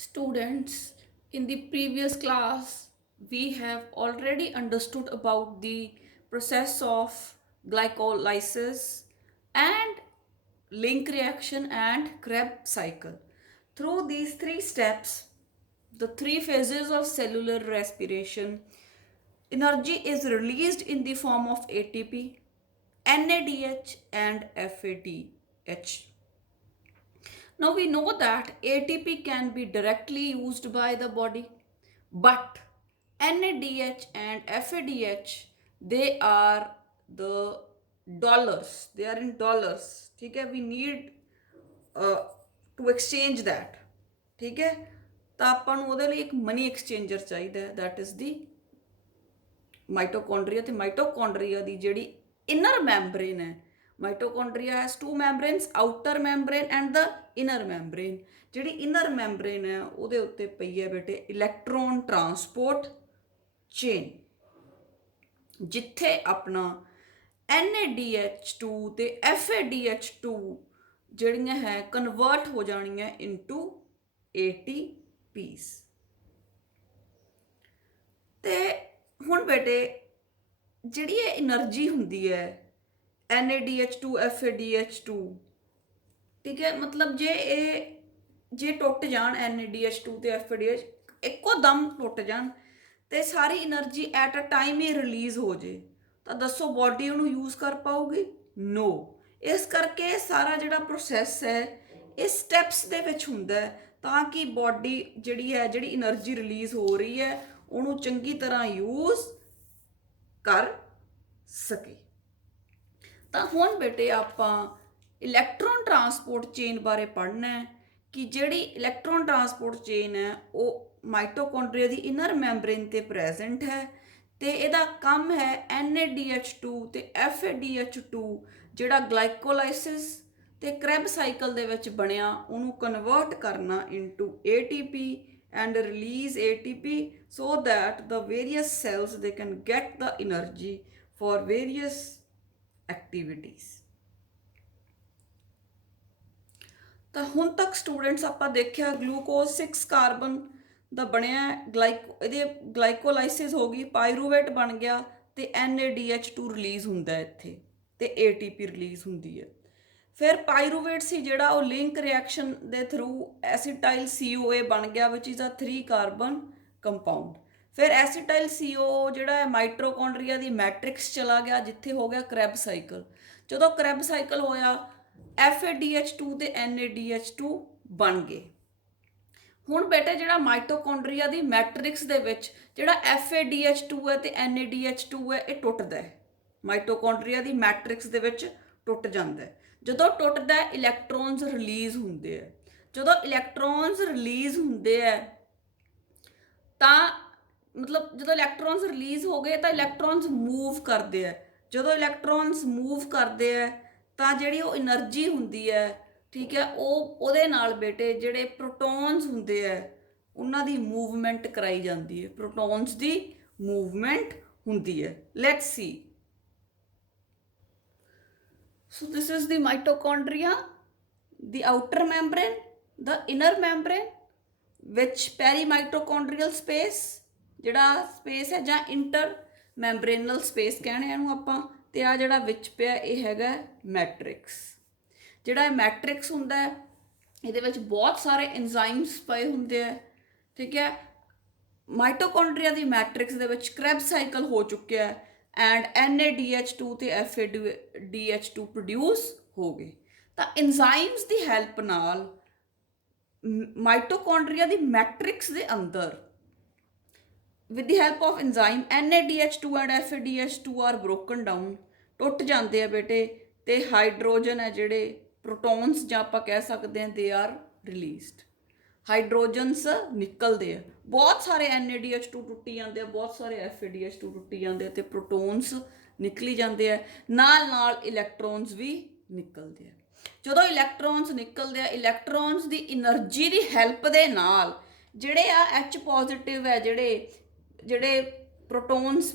Students, in the previous class, we have already understood about the process of glycolysis and link reaction and Krebs cycle. Through these three steps, the three phases of cellular respiration, energy is released in the form of ATP, NADH, and FADH. Now we know that ATP can be directly used by the body, but NADH and FADH they are the dollars. They are in dollars. ठीक है, we need to exchange that. ठीक है, ਤਾਂ ਆਪਾਂ ਨੂੰ ਉਹਦੇ ਲਈ ਇੱਕ ਮਨੀ ਐਕਸਚੇਂਜਰ ਚਾਹੀਦਾ ਹੈ, that is the ਮਾਈਟੋਕੌਂਡਰੀਆ। ਤੇ ਮਾਈਟੋਕੌਂਡਰੀਆ ਦੀ ਜਿਹੜੀ ਇਨਰ ਮੈਂਬਰੇਨ ਹੈ, mitochondria has two membranes, outer membrane and the inner membrane. ਜਿਹੜੀ ਇਨਰ ਮੈਂਬਰੇਨ ਹੈ ਉਹਦੇ ਉੱਤੇ ਪਈ ਹੈ ਬੇਟੇ ਇਲੈਕਟ੍ਰੋਨ ਟਰਾਂਸਪੋਰਟ ਚੇਨ, ਜਿੱਥੇ ਆਪਣਾ NADH2 ਤੇ FADH2 ਜਿਹੜੀਆਂ ਹੈ ਕਨਵਰਟ ਹੋ ਜਾਣੀਆਂ ਇਨਟੂ ATPs। ਤੇ ਹੁਣ ਬੇਟੇ ਜਿਹੜੀ ਇਹ એનર્ਜੀ ਹੁੰਦੀ ਹੈ NADH2 FADH2, ਠੀਕ ਹੈ, ਮਤਲਬ ਜੇ ਟੁੱਟ ਜਾਣ NADH2 ਤੇ FADH ਇੱਕੋ ਦਮ ਟੁੱਟ ਜਾਣ ਤੇ ਸਾਰੀ એનર્ਜੀ ਐਟ ਅ ਟਾਈਮ ਹੀ ਰਿਲੀਜ਼ ਹੋ ਜੇ, ਤਾਂ ਦੱਸੋ ਬਾਡੀ ਉਹਨੂੰ ਯੂਜ਼ ਕਰ ਪਾਊਗੀ? ਨੋ। ਇਸ ਕਰਕੇ ਸਾਰਾ ਜਿਹੜਾ ਪ੍ਰੋਸੈਸ ਹੈ ਇਹ ਸਟੈਪਸ ਦੇ ਵਿੱਚ ਹੁੰਦਾ ਤਾਂ ਕਿ ਬਾਡੀ ਜਿਹੜੀ એનર્ਜੀ ਰਿਲੀਜ਼ ਹੋ ਰਹੀ ਹੈ ਉਹਨੂੰ ਚੰਗੀ ਤਰ੍ਹਾਂ ਯੂਜ਼ ਕਰ ਸਕੇ। ਤਾਂ ਹੁਣ ਬੇਟੇ ਆਪਾਂ ਇਲੈਕਟ੍ਰੋਨ ਟਰਾਂਸਪੋਰਟ ਚੇਨ ਬਾਰੇ ਪੜ੍ਹਨਾ ਹੈ ਕਿ ਜਿਹੜੀ ਇਲੈਕਟ੍ਰੋਨ ਟਰਾਂਸਪੋਰਟ ਚੇਨ ਹੈ ਉਹ ਮਾਈਟੋਕੌਂਡਰੀਆ ਦੀ ਇਨਰ ਮੈਂਬਰੇਨ ਤੇ ਪ੍ਰੈਜ਼ੈਂਟ ਹੈ ਤੇ ਇਹਦਾ ਕੰਮ ਹੈ NADH2 ਤੇ FADH2 ਜਿਹੜਾ ਗਲਾਈਕੋਲਾਈਸਿਸ ਤੇ ਕ੍ਰੈਬ ਸਾਈਕਲ ਦੇ ਵਿੱਚ ਬਣਿਆ ਉਹਨੂੰ ਕਨਵਰਟ ਕਰਨਾ into ATP and release ATP so that the various cells they can get the energy for various activities। ਤਾਂ ਹੁਣ ਤੱਕ ਸਟੂਡੈਂਟਸ ਆਪਾਂ ਦੇਖਿਆ ਗਲੂਕੋਜ਼ 6 ਕਾਰਬਨ ਦਾ ਬਣਿਆ, ਇਹਦੇ ਗਲਾਈਕੋਲਾਈਸਿਸ ਹੋ ਗਈ, ਪਾਇਰੂਵੇਟ ਬਣ ਗਿਆ ਤੇ NADH2 ਰਿਲੀਜ਼ ਹੁੰਦਾ ਇੱਥੇ ਤੇ ATP ਰਿਲੀਜ਼ ਹੁੰਦੀ ਹੈ। ਫਿਰ ਪਾਇਰੂਵੇਟ ਸੀ ਜਿਹੜਾ ਉਹ ਲਿੰਕ ਰਿਐਕਸ਼ਨ ਦੇ ਥਰੂ ਐਸੀਟਾਈਲ COA ਬਣ ਗਿਆ ਵਿਚ ਇਜ਼ ਅ 3 ਕਾਰਬਨ ਕੰਪਾਊਂਡ। ਫਿਰ ਐਸੀਟਾਈਲ CO ਜਿਹੜਾ ਹੈ ਮਾਈਟੋਕੌਂਡਰੀਆ ਦੀ ਮੈਟ੍ਰਿਕਸ ਚਲਾ ਗਿਆ ਜਿੱਥੇ ਹੋ ਗਿਆ ਕ੍ਰੈਬ ਸਾਈਕਲ। ਜਦੋਂ ਕ੍ਰੈਬ ਸਾਈਕਲ ਹੋਇਆ FADH2 ਤੇ NADH2 ਬਣ ਗਏ। ਹੁਣ ਬੇਟੇ ਜਿਹੜਾ ਮਾਈਟੋਕੌਂਡਰੀਆ ਦੀ ਮੈਟ੍ਰਿਕਸ ਦੇ ਵਿੱਚ ਜਿਹੜਾ FADH2 ਹੈ ਤੇ NADH2 ਹੈ ਇਹ ਟੁੱਟਦਾ ਹੈ, ਮਾਈਟੋਕੌਂਡਰੀਆ ਦੀ ਮੈਟ੍ਰਿਕਸ ਦੇ ਵਿੱਚ ਟੁੱਟ ਜਾਂਦਾ ਹੈ। ਜਦੋਂ ਟੁੱਟਦਾ ਇਲੈਕਟ੍ਰੋਨਸ ਰਿਲੀਜ਼ ਹੁੰਦੇ ਆ। ਜਦੋਂ ਇਲੈਕਟ੍ਰੋਨਸ ਰਿਲੀਜ਼ ਹੁੰਦੇ ਆ ਤਾਂ ਮਤਲਬ ਜਦੋਂ ਇਲੈਕਟ੍ਰੋਨਸ ਰਿਲੀਜ਼ ਹੋ ਗਏ ਤਾਂ ਇਲੈਕਟ੍ਰੋਨਸ ਮੂਵ ਕਰਦੇ ਆ। ਜਦੋਂ ਇਲੈਕਟ੍ਰੋਨਸ ਮੂਵ ਕਰਦੇ ਆ ਤਾਂ ਜਿਹੜੀ ਉਹ એનર્ਜੀ ਹੁੰਦੀ ਹੈ, ਠੀਕ ਹੈ, ਉਹਦੇ ਨਾਲ ਬੇਟੇ ਜਿਹੜੇ ਪ੍ਰੋਟੋਨਸ ਹੁੰਦੇ ਆ ਉਹਨਾਂ ਦੀ ਮੂਵਮੈਂਟ ਕਰਾਈ ਜਾਂਦੀ ਹੈ, ਪ੍ਰੋਟੋਨਸ ਦੀ ਮੂਵਮੈਂਟ ਹੁੰਦੀ ਹੈ। Let's see. So this is the mitochondria, the outer membrane, the inner membrane, which perimitochondrial space ਜਿਹੜਾ ਸਪੇਸ ਹੈ ਜਾਂ ਇੰਟਰ ਮੈਂਬਰੇਨਲ ਸਪੇਸ ਕਹਿੰਦੇ ਇਹਨੂੰ ਆਪਾਂ, ਤੇ ਆ ਜਿਹੜਾ ਵਿੱਚ ਪਿਆ ਇਹ ਹੈਗਾ ਮੈਟ੍ਰਿਕਸ। ਜਿਹੜਾ ਇਹ ਮੈਟ੍ਰਿਕਸ ਹੁੰਦਾ ਹੈ ਇਹਦੇ ਵਿੱਚ ਬਹੁਤ ਸਾਰੇ ਐਂਜ਼ਾਈਮਸ ਪਏ ਹੁੰਦੇ ਆ, ਠੀਕ ਹੈ। ਮਾਈਟੋਕੌਂਡਰੀਆ ਦੀ ਮੈਟ੍ਰਿਕਸ ਦੇ ਵਿੱਚ ਕ੍ਰੈਬ ਸਾਈਕਲ ਹੋ ਚੁੱਕਿਆ ਹੈ ਐਂਡ NADH2 ਤੇ FADH2 ਪ੍ਰੋਡਿਊਸ ਹੋ ਗਏ। ਤਾਂ ਐਂਜ਼ਾਈਮਸ ਦੀ ਹੈਲਪ ਨਾਲ ਮਾਈਟੋਕੌਂਡਰੀਆ ਦੀ ਮੈਟ੍ਰਿਕਸ ਦੇ ਅੰਦਰ with the help of enzyme NADH2 and FADH2 are broken down, ਟੁੱਟ ਜਾਂਦੇ ਆ ਬੇਟੇ, ਤੇ ਹਾਈਡਰੋਜਨ ਹੈ ਜਿਹੜੇ ਪ੍ਰੋਟੋਨਸ ਜਾਂ ਆਪਾਂ ਕਹਿ ਸਕਦੇ ਹਾਂ they are released, ਹਾਈਡਰੋਜਨਸ ਨਿਕਲਦੇ ਆ। ਬਹੁਤ ਸਾਰੇ NADH2 ਟੁੱਟੀ ਜਾਂਦੇ ਆ, ਬਹੁਤ ਸਾਰੇ FADH2 ਟੁੱਟੀ ਜਾਂਦੇ ਆ ਤੇ ਪ੍ਰੋਟੋਨਸ ਨਿਕਲੀ ਜਾਂਦੇ ਆ, ਨਾਲ ਨਾਲ ਇਲੈਕਟ੍ਰੋਨਸ ਵੀ ਨਿਕਲਦੇ ਆ। ਜਦੋਂ ਇਲੈਕਟ੍ਰੋਨਸ ਨਿਕਲਦੇ ਆ ਇਲੈਕਟ੍ਰੋਨਸ ਦੀ એનર્ਜੀ ਦੀ ਹੈਲਪ ਦੇ ਨਾਲ ਜਿਹੜੇ ਆ H ਪੋਜ਼ਿਟਿਵ ਹੈ ਜਿਹੜੇ ਪ੍ਰੋਟੋਨਸ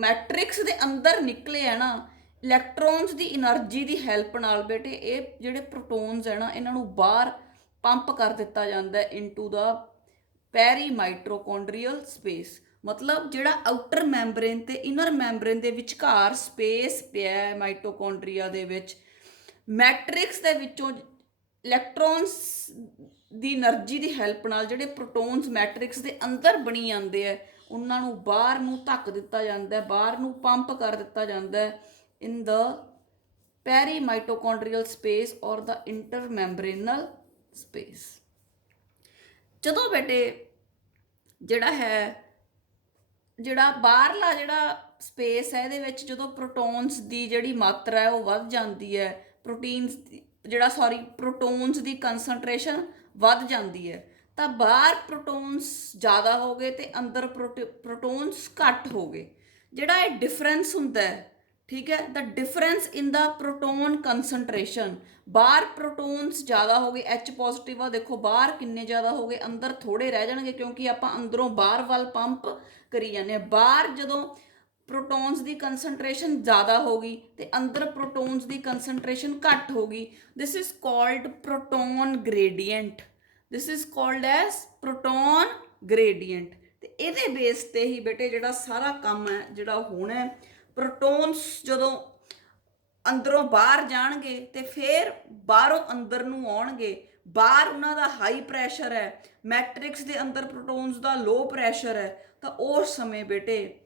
ਮੈਟ੍ਰਿਕਸ ਦੇ ਅੰਦਰ ਨਿਕਲੇ ਆ ਨਾ, ਇਲੈਕਟ੍ਰੋਨਸ ਦੀ એનર્ਜੀ ਦੀ ਹੈਲਪ ਨਾਲ ਬੇਟੇ ਇਹ ਜਿਹੜੇ ਪ੍ਰੋਟੋਨਸ ਹੈ ਨਾ ਇਹਨਾਂ ਨੂੰ ਬਾਹਰ ਪੰਪ ਕਰ ਦਿੱਤਾ ਜਾਂਦਾ ਇਨਟੂ ਦਾ ਪੈਰੀ ਮਾਈਟੋਕੌਂਡਰੀਅਲ ਸਪੇਸ। ਮਤਲਬ ਜਿਹੜਾ ਆਊਟਰ ਮੈਂਬਰੇਨ ਤੇ ਇਨਰ ਮੈਂਬਰੇਨ ਦੇ ਵਿਚਕਾਰ ਸਪੇਸ ਪਿਆ ਹੈ ਮਾਈਟੋਕੌਂਡਰੀਆ ਦੇ ਵਿੱਚ, ਮੈਟ੍ਰਿਕਸ ਦੇ ਵਿੱਚੋਂ ਇਲੈਕਟ੍ਰੋਨਸ ਦੀ એનર્ਜੀ ਦੀ ਹੈਲਪ ਨਾਲ ਜਿਹੜੇ ਪ੍ਰੋਟੋਨਸ ਮੈਟ੍ਰਿਕਸ ਦੇ ਅੰਦਰ ਬਣੀ ਜਾਂਦੇ ਆ ਉਹਨਾਂ ਨੂੰ ਬਾਹਰ ਨੂੰ ਧੱਕ ਦਿੱਤਾ ਜਾਂਦਾ, ਬਾਹਰ ਨੂੰ ਪੰਪ ਕਰ ਦਿੱਤਾ ਜਾਂਦਾ ਇਨ ਦ ਪੈਰੀ ਮਾਈਟੋਕੌਂਡਰੀਅਲ ਸਪੇਸ ਔਰ ਦਾ ਇੰਟਰ ਮੈਂਬਰੇਨਲ ਸਪੇਸ। ਜਦੋਂ ਬੇਟੇ ਜਿਹੜਾ ਬਾਹਰਲਾ ਜਿਹੜਾ ਸਪੇਸ ਹੈ ਇਹਦੇ ਵਿੱਚ ਜਦੋਂ ਪ੍ਰੋਟੋਨਸ ਦੀ ਜਿਹੜੀ ਮਾਤਰਾ ਹੈ ਉਹ ਵੱਧ ਜਾਂਦੀ ਹੈ, ਪ੍ਰੋਟੋਨਸ ਦੀ ਕੰਸਨਟ੍ਰੇਸ਼ਨ ਵੱਧ ਜਾਂਦੀ ਹੈ, ਤਾਂ ਬਾਹਰ ਪ੍ਰੋਟੋਨਸ ਜ਼ਿਆਦਾ ਹੋ ਗਏ ਤੇ ਅੰਦਰ ਪ੍ਰੋਟੋਨਸ ਘੱਟ ਹੋ ਗਏ। ਜਿਹੜਾ ਇਹ ਡਿਫਰੈਂਸ ਹੁੰਦਾ ਹੈ, ਠੀਕ ਹੈ, the difference in the proton ਕੰਸਨਟ੍ਰੇਸ਼ਨ, ਬਾਹਰ ਪ੍ਰੋਟੋਨਸ ਜ਼ਿਆਦਾ ਹੋ ਗਏ, H ਪੋਜ਼ਿਟਿਵ ਆ ਦੇਖੋ ਬਾਹਰ ਕਿੰਨੇ ਜ਼ਿਆਦਾ ਹੋ ਗਏ, ਅੰਦਰ ਥੋੜੇ ਰਹਿ ਜਾਣਗੇ ਕਿਉਂਕਿ ਆਪਾਂ ਅੰਦਰੋਂ ਬਾਹਰ ਵੱਲ ਪੰਪ ਕਰੀ ਜਾਂਦੇ ਹਾਂ। ਬਾਹਰ ਜਦੋਂ ਪ੍ਰੋਟੋਨਸ ਦੀ ਕੰਸਨਟ੍ਰੇਸ਼ਨ ਜ਼ਿਆਦਾ ਹੋ ਗਈ ਤੇ ਅੰਦਰ ਪ੍ਰੋਟੋਨਸ ਦੀ ਕੰਸਨਟ੍ਰੇਸ਼ਨ ਘੱਟ ਹੋ ਗਈ, this is called proton gradient, this is called as proton gradient. ਤੇ ਇਹਦੇ ਬੇਸ ਤੇ ਹੀ ਬੇਟੇ ਜਿਹੜਾ ਸਾਰਾ ਕੰਮ ਹੈ ਜਿਹੜਾ ਹੋਣਾ, ਪ੍ਰੋਟੋਨਸ ਜਦੋਂ ਅੰਦਰੋਂ ਬਾਹਰ ਜਾਣਗੇ ਤੇ ਫਿਰ ਬਾਹਰੋਂ ਅੰਦਰ ਨੂੰ ਆਉਣਗੇ, ਬਾਹਰ ਉਹਨਾਂ ਦਾ ਹਾਈ ਪ੍ਰੈਸ਼ਰ ਹੈ, ਮੈਟ੍ਰਿਕਸ ਦੇ ਅੰਦਰ ਪ੍ਰੋਟੋਨਸ ਦਾ ਲੋ ਪ੍ਰੈਸ਼ਰ ਹੈ, ਤਾਂ ਉਸ ਸਮੇਂ ਬੇਟੇ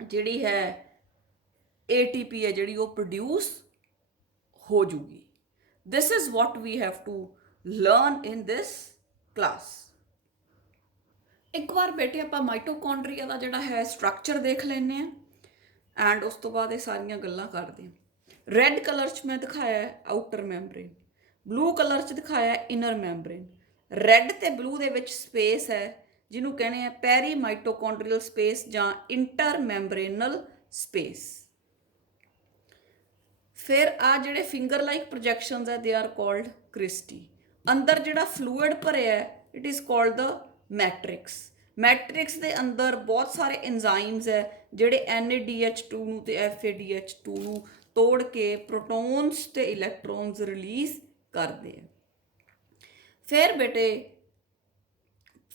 ਜਿਹੜੀ ਹੈ ATP ਹੈ ਜਿਹੜੀ ਉਹ ਪ੍ਰੋਡਿਊਸ ਹੋ ਜੂਗੀ। This is what we have to learn in this class. ਇੱਕ ਵਾਰ ਬੇਟੇ ਆਪਾਂ ਮਾਈਟੋਕੌਂਡਰੀਆ ਦਾ ਜਿਹੜਾ ਹੈ ਸਟਰਕਚਰ ਦੇਖ ਲੈਂਦੇ ਹਾਂ ਐਂਡ ਉਸ ਤੋਂ ਬਾਅਦ ਇਹ ਸਾਰੀਆਂ ਗੱਲਾਂ ਕਰਦੇ ਹਾਂ। ਰੈੱਡ ਕਲਰ 'ਚ ਮੈਂ ਦਿਖਾਇਆ ਹੈ ਆਊਟਰ ਮੈਂਬਰੇਨ, ਬਲੂ ਕਲਰ 'ਚ ਦਿਖਾਇਆ ਹੈ ਇਨਰ ਮੈਂਬਰੇਨ। ਰੈੱਡ ਤੇ ਬਲੂ ਦੇ ਵਿੱਚ ਸਪੇਸ ਹੈ ਜਿਹਨੂੰ ਕਹਿੰਦੇ ਆ ਪੈਰੀ ਮਾਈਟੋਕੌਂਡਰੀਅਲ ਸਪੇਸ ਜਾਂ ਇੰਟਰ ਮੈਂਬਰੇਨਲ ਸਪੇਸ। ਫਿਰ ਆ ਜਿਹੜੇ ਫਿੰਗਰ ਲਾਈਕ ਪ੍ਰੋਜੈਕਸ਼ਨਸ ਹੈ ਦੇ ਆਰ ਕਾਲਡ ਕ੍ਰਿਸਟੀ। ਅੰਦਰ ਜਿਹੜਾ ਫਲੂਇਡ ਭਰਿਆ ਹੈ it is called the matrix. Matrix ਦੇ ਅੰਦਰ ਬਹੁਤ ਸਾਰੇ ਐਂਜ਼ਾਈਮਸ ਹੈ ਜਿਹੜੇ NADH2 ਨੂੰ ਤੇ FADH2 ਨੂੰ ਤੋੜ ਕੇ ਪ੍ਰੋਟੋਨਸ ਤੇ ਇਲੈਕਟ੍ਰੋਨਸ ਰਿਲੀਜ਼ ਕਰਦੇ ਆ। ਫਿਰ ਬੇਟੇ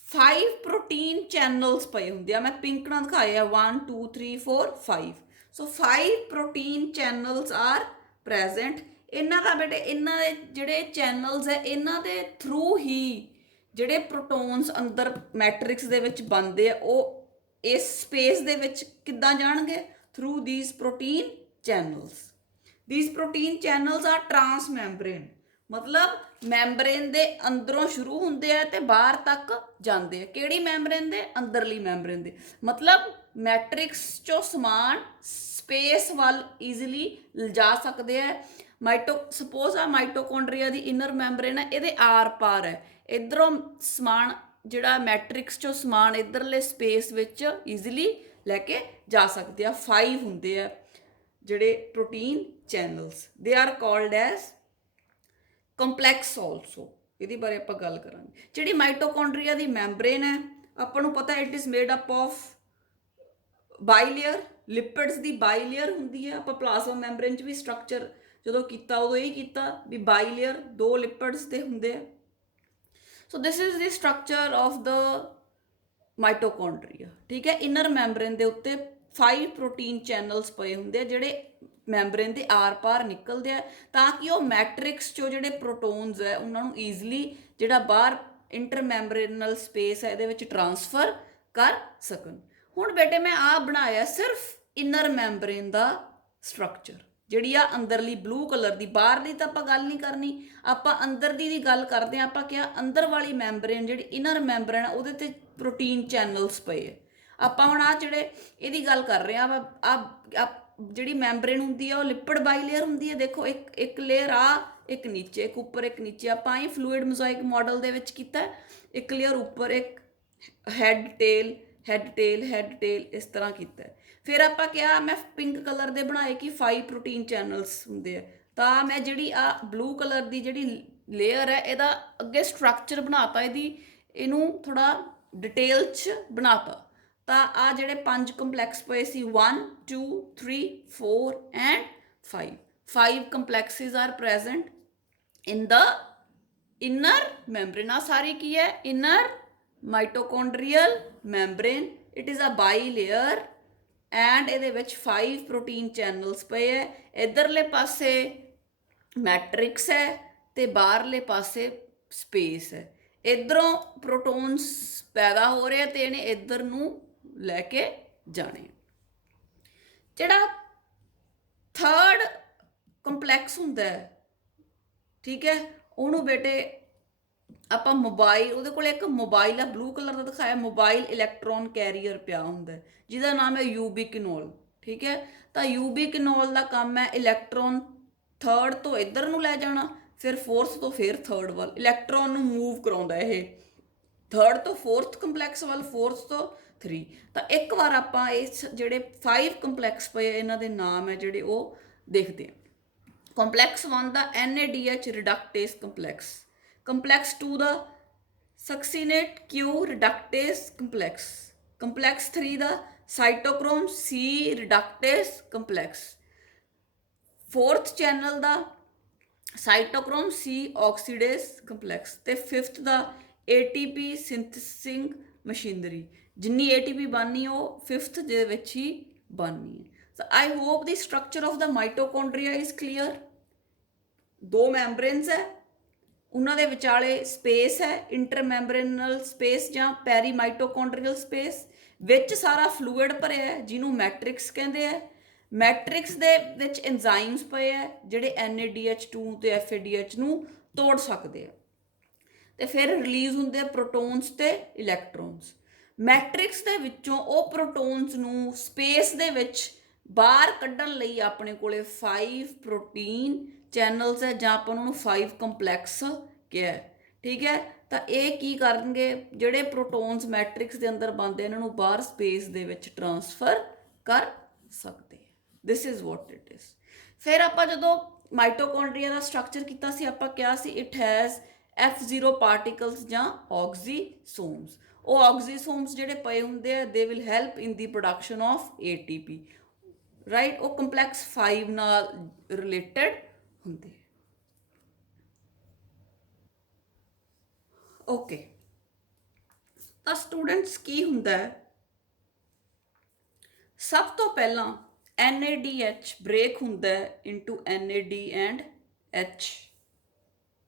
5 ਪ੍ਰੋਟੀਨ ਚੈਨਲਸ ਪਏ ਹੁੰਦੇ ਆ, ਮੈਂ ਪਿੰਕ ਨਾਲ ਦਿਖਾਇਆ 1 2 3 4 5। ਸੋ 5 ਪ੍ਰੋਟੀਨ ਚੈਨਲਸ ਆਰ ਪ੍ਰੈਜ਼ੈਂਟ। ਇਹਨਾਂ ਦਾ ਬੇਟੇ ਇਹਨਾਂ ਦੇ ਜਿਹੜੇ ਚੈਨਲਸ ਹੈ ਇਹਨਾਂ ਦੇ ਥਰੂ ਹੀ ਜਿਹੜੇ ਪ੍ਰੋਟੋਨਸ ਅੰਦਰ ਮੈਟ੍ਰਿਕਸ ਦੇ ਵਿੱਚ ਬਣਦੇ ਆ ਉਹ ਇਸ ਸਪੇਸ ਦੇ ਵਿੱਚ ਕਿੱਦਾਂ ਜਾਣਗੇ, through these protein channels. These protein channels are transmembrane, ਮਤਲਬ ਮੈਂਬਰੇਨ ਦੇ ਅੰਦਰੋਂ ਸ਼ੁਰੂ ਹੁੰਦੇ ਆ ਤੇ ਬਾਹਰ ਤੱਕ ਜਾਂਦੇ ਆ। ਕਿਹੜੀ ਮੈਂਬਰੇਨ ਦੇ? ਅੰਦਰਲੀ ਮੈਂਬਰੇਨ ਦੇ। ਮਤਲਬ ਮੈਟ੍ਰਿਕਸ ਚੋਂ ਸਮਾਨ ਸਪੇਸ ਵੱਲ ਈਜ਼ੀਲੀ ਲਿਜਾ ਸਕਦੇ ਆ। ਸਪੋਜ਼ ਆ ਮਾਈਟੋਕੌਂਡਰੀਆ ਦੀ ਇਨਰ ਮੈਂਬਰੇਨ ਹੈ, ਇਹਦੇ ਆਰ ਪਾਰ ਹੈ, ਇੱਧਰੋਂ ਸਮਾਨ ਜਿਹੜਾ ਮੈਟ੍ਰਿਕਸ ਚੋਂ ਸਮਾਨ ਇੱਧਰਲੇ ਸਪੇਸ ਵਿੱਚ ਈਜ਼ੀਲੀ ਲੈ ਕੇ ਜਾ ਸਕਦੇ ਆ। 5 ਹੁੰਦੇ ਆ ਜਿਹੜੇ protein channels, they are called as complex also. ਇਹਦੇ ਬਾਰੇ ਆਪਾਂ ਗੱਲ ਕਰਾਂਗੇ। ਜਿਹੜੀ ਮਾਈਟੋਕੌਂਡਰੀਆ ਦੀ ਮੈਂਬਰੇਨ ਹੈ ਆਪਾਂ ਨੂੰ ਪਤਾ it is made up of bilayer, lipids ਦੀ ਬਾਈਲੇਅਰ ਹੁੰਦੀ ਹੈ। ਆਪਾਂ ਪਲਾਜ਼ਮਾ ਮੈਂਬਰੇਨ 'ਚ ਵੀ ਸਟਰਕਚਰ ਜਦੋਂ ਕੀਤਾ ਉਦੋਂ ਇਹ ਕੀਤਾ ਵੀ ਬਾਈਲੇਅਰ 2 ਲਿਪਿਡਸ ਦੇ ਹੁੰਦੇ ਆ। So this is the structure of the mitochondria, ਠੀਕ ਹੈ। ਇਨਰ ਮੈਂਬਰੇਨ ਦੇ ਉੱਤੇ 5 ਪ੍ਰੋਟੀਨ ਚੈਨਲਸ ਪਏ ਹੁੰਦੇ ਆ ਜਿਹੜੇ ਮੈਂਬਰੇਨ ਦੇ ਆਰ ਪਾਰ ਨਿਕਲਦੇ ਆ ਤਾਂ ਕਿ ਉਹ ਮੈਟ੍ਰਿਕਸ 'ਚੋਂ ਜਿਹੜੇ ਪ੍ਰੋਟੋਨਸ ਹੈ ਉਹਨਾਂ ਨੂੰ ਈਜ਼ੀਲੀ ਜਿਹੜਾ ਬਾਹਰ ਇੰਟਰ ਮੈਂਬਰੇਨਲ ਸਪੇਸ ਹੈ ਇਹਦੇ ਵਿੱਚ ਟਰਾਂਸਫਰ ਕਰ ਸਕਣ। ਹੁਣ ਬੇਟੇ ਮੈਂ ਆਹ ਬਣਾਇਆ ਸਿਰਫ ਇਨਰ ਮੈਂਬਰੇਨ ਦਾ ਸਟਰਕਚਰ, ਜਿਹੜੀ ਆ ਅੰਦਰਲੀ ਬਲੂ ਕਲਰ ਦੀ। ਬਾਹਰਲੀ ਤਾਂ ਆਪਾਂ ਗੱਲ ਨਹੀਂ ਕਰਨੀ, ਆਪਾਂ ਅੰਦਰ ਦੀ ਗੱਲ ਕਰਦੇ ਹਾਂ। ਆਪਾਂ ਕਿਹਾ ਅੰਦਰ ਵਾਲੀ ਮੈਂਬਰੇਨ ਜਿਹੜੀ ਇਨਰ ਮੈਂਬਰੇਨ ਉਹਦੇ ਤੇ ਪ੍ਰੋਟੀਨ ਚੈਨਲਸ ਪਏ ਆ। ਆਪਾਂ ਹੁਣ ਆ ਜਿਹੜੇ ਇਹਦੀ ਗੱਲ ਕਰ ਰਹੇ ਆ, ਆ ਜਿਹੜੀ ਮੈਂਬਰੇਨ ਹੁੰਦੀ ਆ ਉਹ ਲਿਪਿਡ ਬਾਈਲੇਅਰ ਹੁੰਦੀ ਹੈ। ਦੇਖੋ ਇੱਕ ਲੇਅਰ ਆ, ਇੱਕ ਨੀਚੇ, ਇੱਕ ਉੱਪਰ ਇੱਕ ਨੀਚੇ। ਆਪਾਂ ਹੀ ਫਲੂਇਡ ਮੋਜ਼ਾਇਕ ਮਾਡਲ ਦੇ ਵਿੱਚ ਕੀਤਾ, ਇੱਕ ਲੇਅਰ ਉੱਪਰ, ਇੱਕ head tail head tail head tail ਇਸ ਤਰ੍ਹਾਂ ਕੀਤਾ। ਫਿਰ ਆਪਾਂ ਕਿਹਾ ਮੈਂ ਪਿੰਕ ਕਲਰ ਦੇ ਬਣਾਏ ਕਿ 5 ਪ੍ਰੋਟੀਨ ਚੈਨਲਸ ਹੁੰਦੇ ਆ, ਤਾਂ ਮੈਂ ਜਿਹੜੀ ਆ ਬਲੂ ਕਲਰ ਦੀ ਜਿਹੜੀ ਲੇਅਰ ਹੈ ਇਹਦਾ ਅੱਗੇ ਸਟਰਕਚਰ ਬਣਾਤਾ, ਇਹਨੂੰ ਥੋੜਾ ਡਿਟੇਲ 'ਚ ਬਣਾਤਾ। ਤਾਂ ਆ ਜਿਹੜੇ 5 ਕੰਪਲੈਕਸ ਪਏ ਸੀ 1 2 3 4 and 5 complexes are present in the inner membrane आ सारी की है inner mitochondrial membrane it is a bilayer and ये 5 प्रोटीन चैनल्स पे है इधरले पासे मैट्रिक्स है तो बाहरले पासे स्पेस है इधरों प्रोटोन्स पैदा हो रहे तो इन्हें इधर नूं लैके जाने जिहड़ा थर्ड ਕੰਪਲੈਕਸ ਹੁੰਦਾ ਹੈ ਠੀਕ ਹੈ ਉਹਨੂੰ ਬੇਟੇ ਆਪਾਂ ਮੋਬਾਈਲ ਉਹਦੇ ਕੋਲ ਇੱਕ ਮੋਬਾਈਲ ਆ ਬਲੂ ਕਲਰ ਦਾ ਦਿਖਾਇਆ ਮੋਬਾਈਲ ਇਲੈਕਟ੍ਰੋਨ ਕੈਰੀਅਰ ਪਿਆ ਹੁੰਦਾ ਜਿਹਦਾ ਨਾਮ ਹੈ ਯੂਬੀਕਿਨੋਲ ਠੀਕ ਹੈ ਤਾਂ ਯੂਬੀਕਿਨੋਲ ਦਾ ਕੰਮ ਹੈ ਇਲੈਕਟ੍ਰੋਨ ਥਰਡ ਤੋਂ ਇੱਧਰ ਨੂੰ ਲੈ ਜਾਣਾ ਫਿਰ ਫੋਰਥ ਤੋਂ ਫਿਰ ਥਰਡ ਵੱਲ ਇਲੈਕਟ੍ਰੋਨ ਨੂੰ ਮੂਵ ਕਰਾਉਂਦਾ ਇਹ ਥਰਡ ਤੋਂ ਫੋਰਥ ਕੰਪਲੈਕਸ ਵੱਲ ਫੋਰਥ ਤੋਂ 3 ਤਾਂ ਇੱਕ ਵਾਰ ਆਪਾਂ ਇਸ ਜਿਹੜੇ 5 ਕੰਪਲੈਕਸ ਪਏ ਇਹਨਾਂ ਦੇ ਨਾਮ ਹੈ ਜਿਹੜੇ ਉਹ ਦੇਖਦੇ ਹਾਂ ਕੰਪਲੈਕਸ 1 ਦਾ NADH ਰਿਡਕਟੇਸ ਕੰਪਲੈਕਸ ਕੰਪਲੈਕਸ 2 ਦਾ succinate Q reductase complex complex 3 ਦਾ cytochrome C reductase complex fourth channel ਦਾ साइटोक्रोम C ऑक्सीडेस कंप्लेक्स ਤੇ फिफ्थ ਦਾ ATP सिंथेसिंग मशीनरी जिन्नी ATP बननी हो फिफ्थ ਦੇ ਵਿੱਚ ਹੀ बननी है so I hope the structure of the mitochondria is clear दो membranes है ਉਹਨਾਂ ਦੇ ਵਿਚਾਲੇ ਸਪੇਸ ਹੈ ਇੰਟਰਮੈਂਬਰੇਨਲ ਸਪੇਸ ਜਾਂ ਪੈਰੀਮਾਈਟੋਕੌਂਡਰੀਅਲ ਸਪੇਸ ਵਿੱਚ ਸਾਰਾ ਫਲੂਇਡ ਭਰਿਆ ਹੈ ਜਿਹਨੂੰ ਮੈਟ੍ਰਿਕਸ ਕਹਿੰਦੇ ਆ ਮੈਟ੍ਰਿਕਸ ਦੇ ਵਿੱਚ ਐਂਜ਼ਾਈਮਸ ਪਏ ਆ ਜਿਹੜੇ NADH2 ਤੇ FADH ਨੂੰ ਤੋੜ ਸਕਦੇ ਆ ਤੇ ਫਿਰ ਰਿਲੀਜ਼ ਹੁੰਦੇ ਆ ਪ੍ਰੋਟੋਨਸ ਤੇ ਇਲੈਕਟ੍ਰੋਨਸ ਮੈਟ੍ਰਿਕਸ ਦੇ ਵਿੱਚੋਂ ਉਹ ਪ੍ਰੋਟੋਨਸ ਨੂੰ ਸਪੇਸ ਦੇ ਵਿੱਚ ਬਾਹਰ ਕੱਢਣ ਲਈ ਆਪਣੇ ਕੋਲੇ 5 ਪ੍ਰੋਟੀਨ ਚੈਨਲਸ ਹੈ ਜਾਂ ਆਪਾਂ ਉਹਨਾਂ ਨੂੰ 5 ਕੰਪਲੈਕਸ ਕਿਹਾ ਠੀਕ ਹੈ ਤਾਂ ਇਹ ਕੀ ਕਰਨਗੇ ਜਿਹੜੇ ਪ੍ਰੋਟੋਨਸ ਮੈਟ੍ਰਿਕਸ ਦੇ ਅੰਦਰ ਬਣਦੇ ਇਹਨਾਂ ਨੂੰ ਬਾਹਰ ਸਪੇਸ ਦੇ ਵਿੱਚ ਟਰਾਂਸਫਰ ਕਰ ਸਕਦੇ ਦਿਸ ਇਜ਼ ਵਾਟ ਇਟ ਇਜ਼ ਫਿਰ ਆਪਾਂ ਜਦੋਂ ਮਾਈਟੋਕੌਂਡਰੀਆ ਦਾ ਸਟਰਕਚਰ ਕੀਤਾ ਸੀ ਆਪਾਂ ਕਿਹਾ ਸੀ ਇਟ ਹੈਜ਼ F0 ਪਾਰਟੀਕਲਸ ਜਾਂ ਆਕਸੀਸੋਮਸ ਉਹ ਆਕਸੀਸੋਮਸ ਜਿਹੜੇ ਪਏ ਹੁੰਦੇ ਆ they will help in the production of ATP right ਉਹ ਕੰਪਲੈਕਸ 5 ਨਾਲ ਰਿਲੇਟਡ ਹੁੰਦੇ ਓਕੇ ਤਾਂ ਸਟੂਡੈਂਟਸ ਕੀ ਹੁੰਦਾ ਹੈ ਸਭ ਤੋਂ ਪਹਿਲਾਂ NADH ਬ੍ਰੇਕ ਹੁੰਦਾ ਹੈ into NAD and H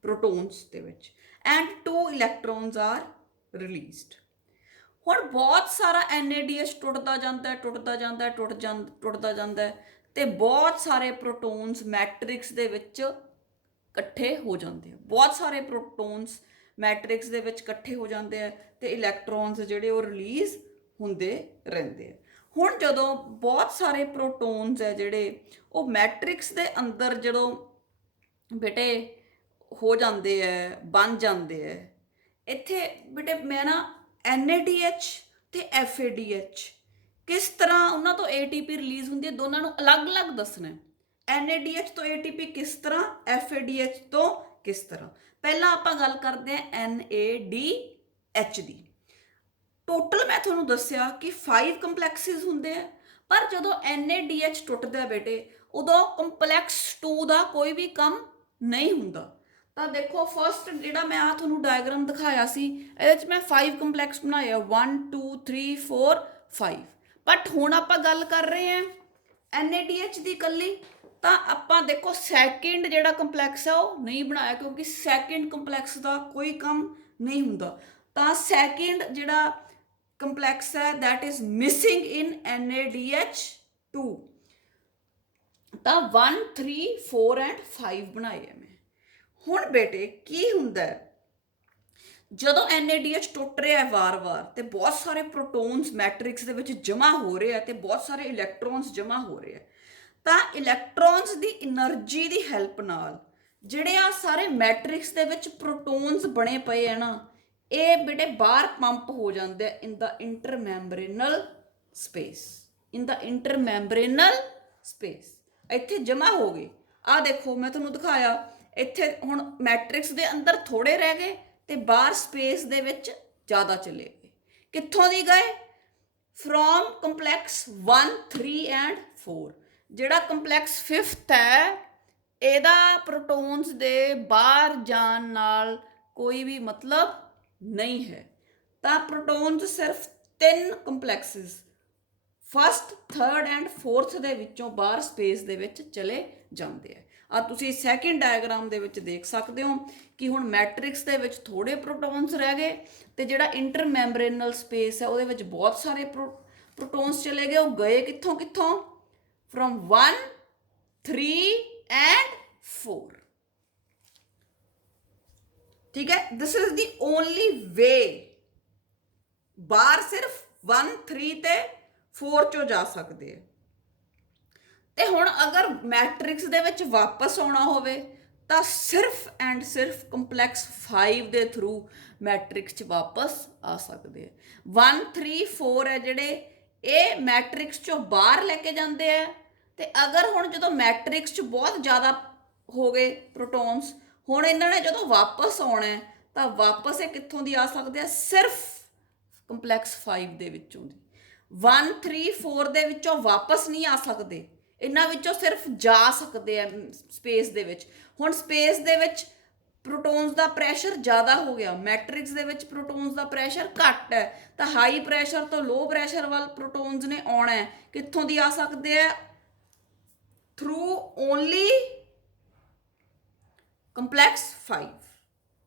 protons ਦੇ ਵਿੱਚ ਐਂਡ 2 ਇਲੈਕਟ੍ਰੋਨਸ ਆਰ ਰਿਲੀਜ਼ਡ ਹੁਣ ਬਹੁਤ ਸਾਰਾ NADH ਟੁੱਟਦਾ ਜਾਂਦਾ ਤੇ ਬਹੁਤ ਸਾਰੇ ਪ੍ਰੋਟੋਨਸ ਮੈਟ੍ਰਿਕਸ ਦੇ ਵਿੱਚ ਇਕੱਠੇ ਹੋ ਜਾਂਦੇ ਆ ਬਹੁਤ ਸਾਰੇ ਪ੍ਰੋਟੋਨਸ ਮੈਟ੍ਰਿਕਸ ਦੇ ਵਿੱਚ ਇਕੱਠੇ ਹੋ ਜਾਂਦੇ ਆ ਤੇ ਇਲੈਕਟ੍ਰੋਨਸ ਜਿਹੜੇ ਉਹ ਰਿਲੀਜ਼ ਹੁੰਦੇ ਰਹਿੰਦੇ ਆ ਹੁਣ ਜਦੋਂ ਬਹੁਤ ਸਾਰੇ ਪ੍ਰੋਟੋਨਸ ਹੈ ਜਿਹੜੇ ਉਹ ਮੈਟ੍ਰਿਕਸ ਦੇ ਅੰਦਰ ਜਦੋਂ ਬੇਟੇ ਹੋ ਜਾਂਦੇ ਆ ਬਣ ਜਾਂਦੇ ਆ ਇੱਥੇ ਬੇਟੇ ਮੈਂ ਨਾ NADH ਤੇ FADH ਕਿਸ ਤਰ੍ਹਾਂ ਉਹਨਾਂ ਤੋਂ ATP ਰਿਲੀਜ਼ ਹੁੰਦੀ ਹੈ ਦੋਨਾਂ ਨੂੰ ਅਲੱਗ-ਅਲੱਗ ਦੱਸਣਾ ਹੈ NADH ਤੋਂ ATP ਕਿਸ ਤਰ੍ਹਾਂ FADH ਤੋਂ ਕਿਸ ਤਰ੍ਹਾਂ ਪਹਿਲਾਂ ਆਪਾਂ ਗੱਲ ਕਰਦੇ ਹਾਂ NADH ਦੀ ਟੋਟਲ ਮੈਂ ਤੁਹਾਨੂੰ ਦੱਸਿਆ ਕਿ 5 ਕੰਪਲੈਕਸਿਸ ਹੁੰਦੇ ਆ ਪਰ ਜਦੋਂ NADH ਟੁੱਟਦਾ ਬੇਟੇ ਉਦੋਂ ਕੰਪਲੈਕਸ 2 ਦਾ ਕੋਈ ਵੀ ਕੰਮ ਨਹੀਂ ਹੁੰਦਾ ਤਾਂ ਦੇਖੋ ਫਸਟ ਜਿਹੜਾ ਮੈਂ ਆ ਤੁਹਾਨੂੰ ਡਾਇਗਰਾਮ ਦਿਖਾਇਆ ਸੀ ਇਹਦੇ ਵਿੱਚ ਮੈਂ 5 ਕੰਪਲੈਕਸ ਬਣਾਇਆ 1 2 3 4 5 ਬਟ ਹੁਣ ਆਪਾਂ ਗੱਲ ਕਰ ਰਹੇ ਹਾਂ NADH ਦੀ ਇਕੱਲੀ ਤਾਂ ਆਪਾਂ ਦੇਖੋ ਸੈਕਿੰਡ ਜਿਹੜਾ ਕੰਪਲੈਕਸ ਹੈ ਉਹ ਨਹੀਂ ਬਣਾਇਆ ਕਿਉਂਕਿ ਸੈਕਿੰਡ ਕੰਪਲੈਕਸ ਦਾ ਕੋਈ ਕੰਮ ਨਹੀਂ ਹੁੰਦਾ ਤਾਂ ਸੈਕਿੰਡ ਜਿਹੜਾ ਕੰਪਲੈਕਸ ਹੈ that is missing in NADH2 ਤਾਂ 1 3 4 ਐਂਡ 5 ਬਣਾਏ ਮੈਂ ਹੁਣ ਬੇਟੇ ਕੀ ਹੁੰਦਾ ਜਦੋਂ NADH ਟੁੱਟ ਰਿਹਾ ਹੈ ਵਾਰ-ਵਾਰ ਤੇ ਬਹੁਤ ਸਾਰੇ ਪ੍ਰੋਟੋਨਸ ਮੈਟ੍ਰਿਕਸ ਦੇ ਵਿੱਚ ਜਮ੍ਹਾਂ ਹੋ ਰਹੇ ਆ ਤੇ ਬਹੁਤ ਸਾਰੇ ਇਲੈਕਟ੍ਰੋਨਸ ਜਮ੍ਹਾਂ ਹੋ ਰਹੇ ਆ ਤਾਂ ਇਲੈਕਟ੍ਰੋਨਸ ਦੀ એનર્ਜੀ ਦੀ ਹੈਲਪ ਨਾਲ ਜਿਹੜੇ ਆ ਸਾਰੇ ਮੈਟ੍ਰਿਕਸ ਦੇ ਵਿੱਚ ਪ੍ਰੋਟੋਨਸ ਬਣੇ ਪਏ ਆ ਨਾ ਇਹ ਬੇਟੇ ਬਾਹਰ ਪੰਪ ਹੋ ਜਾਂਦੇ ਆ ਇਨ ਦਾ ਇੰਟਰਮੈਂਬਰੇਨਲ ਸਪੇਸ ਇੱਥੇ ਜਮ੍ਹਾਂ ਹੋ ਗਏ ਆ ਦੇਖੋ ਮੈਂ ਤੁਹਾਨੂੰ ਦਿਖਾਇਆ ਇੱਥੇ ਹੁਣ ਮੈਟ੍ਰਿਕਸ ਦੇ ਅੰਦਰ ਥੋੜੇ ਰਹਿ ਗਏ ਤੇ ਬਾਹਰ ਸਪੇਸ ਦੇ ਵਿੱਚ ਜ਼ਿਆਦਾ ਚਲੇ ਗਏ ਕਿੱਥੋਂ ਦੀ ਗਏ ਫਰੋਮ ਕੰਪਲੈਕਸ 1 3 ਐਂਡ 4 ਜਿਹੜਾ ਕੰਪਲੈਕਸ 5th ਹੈ ਇਹਦਾ ਪ੍ਰੋਟੋਨਸ ਦੇ ਬਾਹਰ ਜਾਣ ਨਾਲ ਕੋਈ ਵੀ ਮਤਲਬ ਨਹੀਂ ਹੈ। ਤਾਂ ਪ੍ਰੋਟੋਨਸ ਸਿਰਫ 3 ਕੰਪਲੈਕਸਿਸ ਫਸਟ, ਥਰਡ ਐਂਡ ਫੋਰਥ ਦੇ ਵਿੱਚੋਂ ਬਾਹਰ ਸਪੇਸ ਦੇ ਵਿੱਚ ਚਲੇ ਜਾਂਦੇ ਆ। ਆ ਤੁਸੀਂ ਸੈਕਿੰਡ ਡਾਇਗਰਾਮ ਦੇ ਵਿੱਚ ਦੇਖ ਸਕਦੇ ਹੋ ਕਿ ਹੁਣ ਮੈਟ੍ਰਿਕਸ ਦੇ ਵਿੱਚ ਥੋੜੇ ਪ੍ਰੋਟੋਨਸ ਰਹਿ ਗਏ ਤੇ ਜਿਹੜਾ ਇੰਟਰਮੈਂਬਰੇਨਲ ਸਪੇਸ ਹੈ ਉਹਦੇ ਵਿੱਚ ਬਹੁਤ ਸਾਰੇ ਪ੍ਰੋਟੋਨਸ ਚਲੇ ਗਏ। ਉਹ ਗਏ ਕਿੱਥੋਂ ਕਿੱਥੋਂ? From 1, 3 and 4। ਠੀਕ ਹੈ, ਦਿਸ ਇਜ਼ ਦੀ ਓਨਲੀ ਵੇ। ਬਾਹਰ ਸਿਰਫ 1, 3 ਤੇ 4 ਚੋਂ ਜਾ ਸਕਦੇ ਆ। ਤੇ ਹੁਣ ਅਗਰ ਮੈਟ੍ਰਿਕਸ ਦੇ ਵਿੱਚ ਵਾਪਸ ਆਉਣਾ ਹੋਵੇ ਤਾਂ ਸਿਰਫ ਐਂਡ ਸਿਰਫ ਕੰਪਲੈਕਸ 5 ਦੇ ਥਰੂ ਮੈਟ੍ਰਿਕਸ 'ਚ ਵਾਪਸ ਆ ਸਕਦੇ ਆ। 1, 3, 4 ਹੈ ਜਿਹੜੇ ਇਹ ਮੈਟ੍ਰਿਕਸ 'ਚੋਂ ਬਾਹਰ ਲੈ ਕੇ ਜਾਂਦੇ ਆ। ਤੇ ਅਗਰ ਹੁਣ ਜਦੋਂ ਮੈਟ੍ਰਿਕਸ 'ਚ ਬਹੁਤ ਜ਼ਿਆਦਾ ਹੋ ਗਏ ਪ੍ਰੋਟੋਨਸ, ਹੁਣ ਇਹਨਾਂ ਨੇ ਜਦੋਂ ਵਾਪਸ ਆਉਣਾ ਤਾਂ ਵਾਪਸ ਇਹ ਕਿੱਥੋਂ ਦੀ ਆ ਸਕਦੇ ਆ? ਸਿਰਫ ਕੰਪਲੈਕਸ 5 ਦੇ ਵਿੱਚੋਂ ਦੀ। 1, 3, 4 ਦੇ ਵਿੱਚੋਂ ਵਾਪਸ ਨਹੀਂ ਆ ਸਕਦੇ, ਇਹਨਾਂ ਵਿੱਚੋਂ ਸਿਰਫ ਜਾ ਸਕਦੇ ਆ ਸਪੇਸ ਦੇ ਵਿੱਚ। ਹੁਣ ਸਪੇਸ ਦੇ ਵਿੱਚ ਪ੍ਰੋਟੋਨਸ ਦਾ ਪ੍ਰੈਸ਼ਰ ਜ਼ਿਆਦਾ ਹੋ ਗਿਆ, ਮੈਟ੍ਰਿਕਸ ਦੇ ਵਿੱਚ ਪ੍ਰੋਟੋਨਸ ਦਾ ਪ੍ਰੈਸ਼ਰ ਘੱਟ ਹੈ, ਤਾਂ ਹਾਈ ਪ੍ਰੈਸ਼ਰ ਤੋਂ ਲੋ ਪ੍ਰੈਸ਼ਰ ਵੱਲ ਪ੍ਰੋਟੋਨਸ ਨੇ ਆਉਣਾ ਹੈ। ਕਿੱਥੋਂ ਦੀ ਆ ਸਕਦੇ ਆ? Through only complex 5.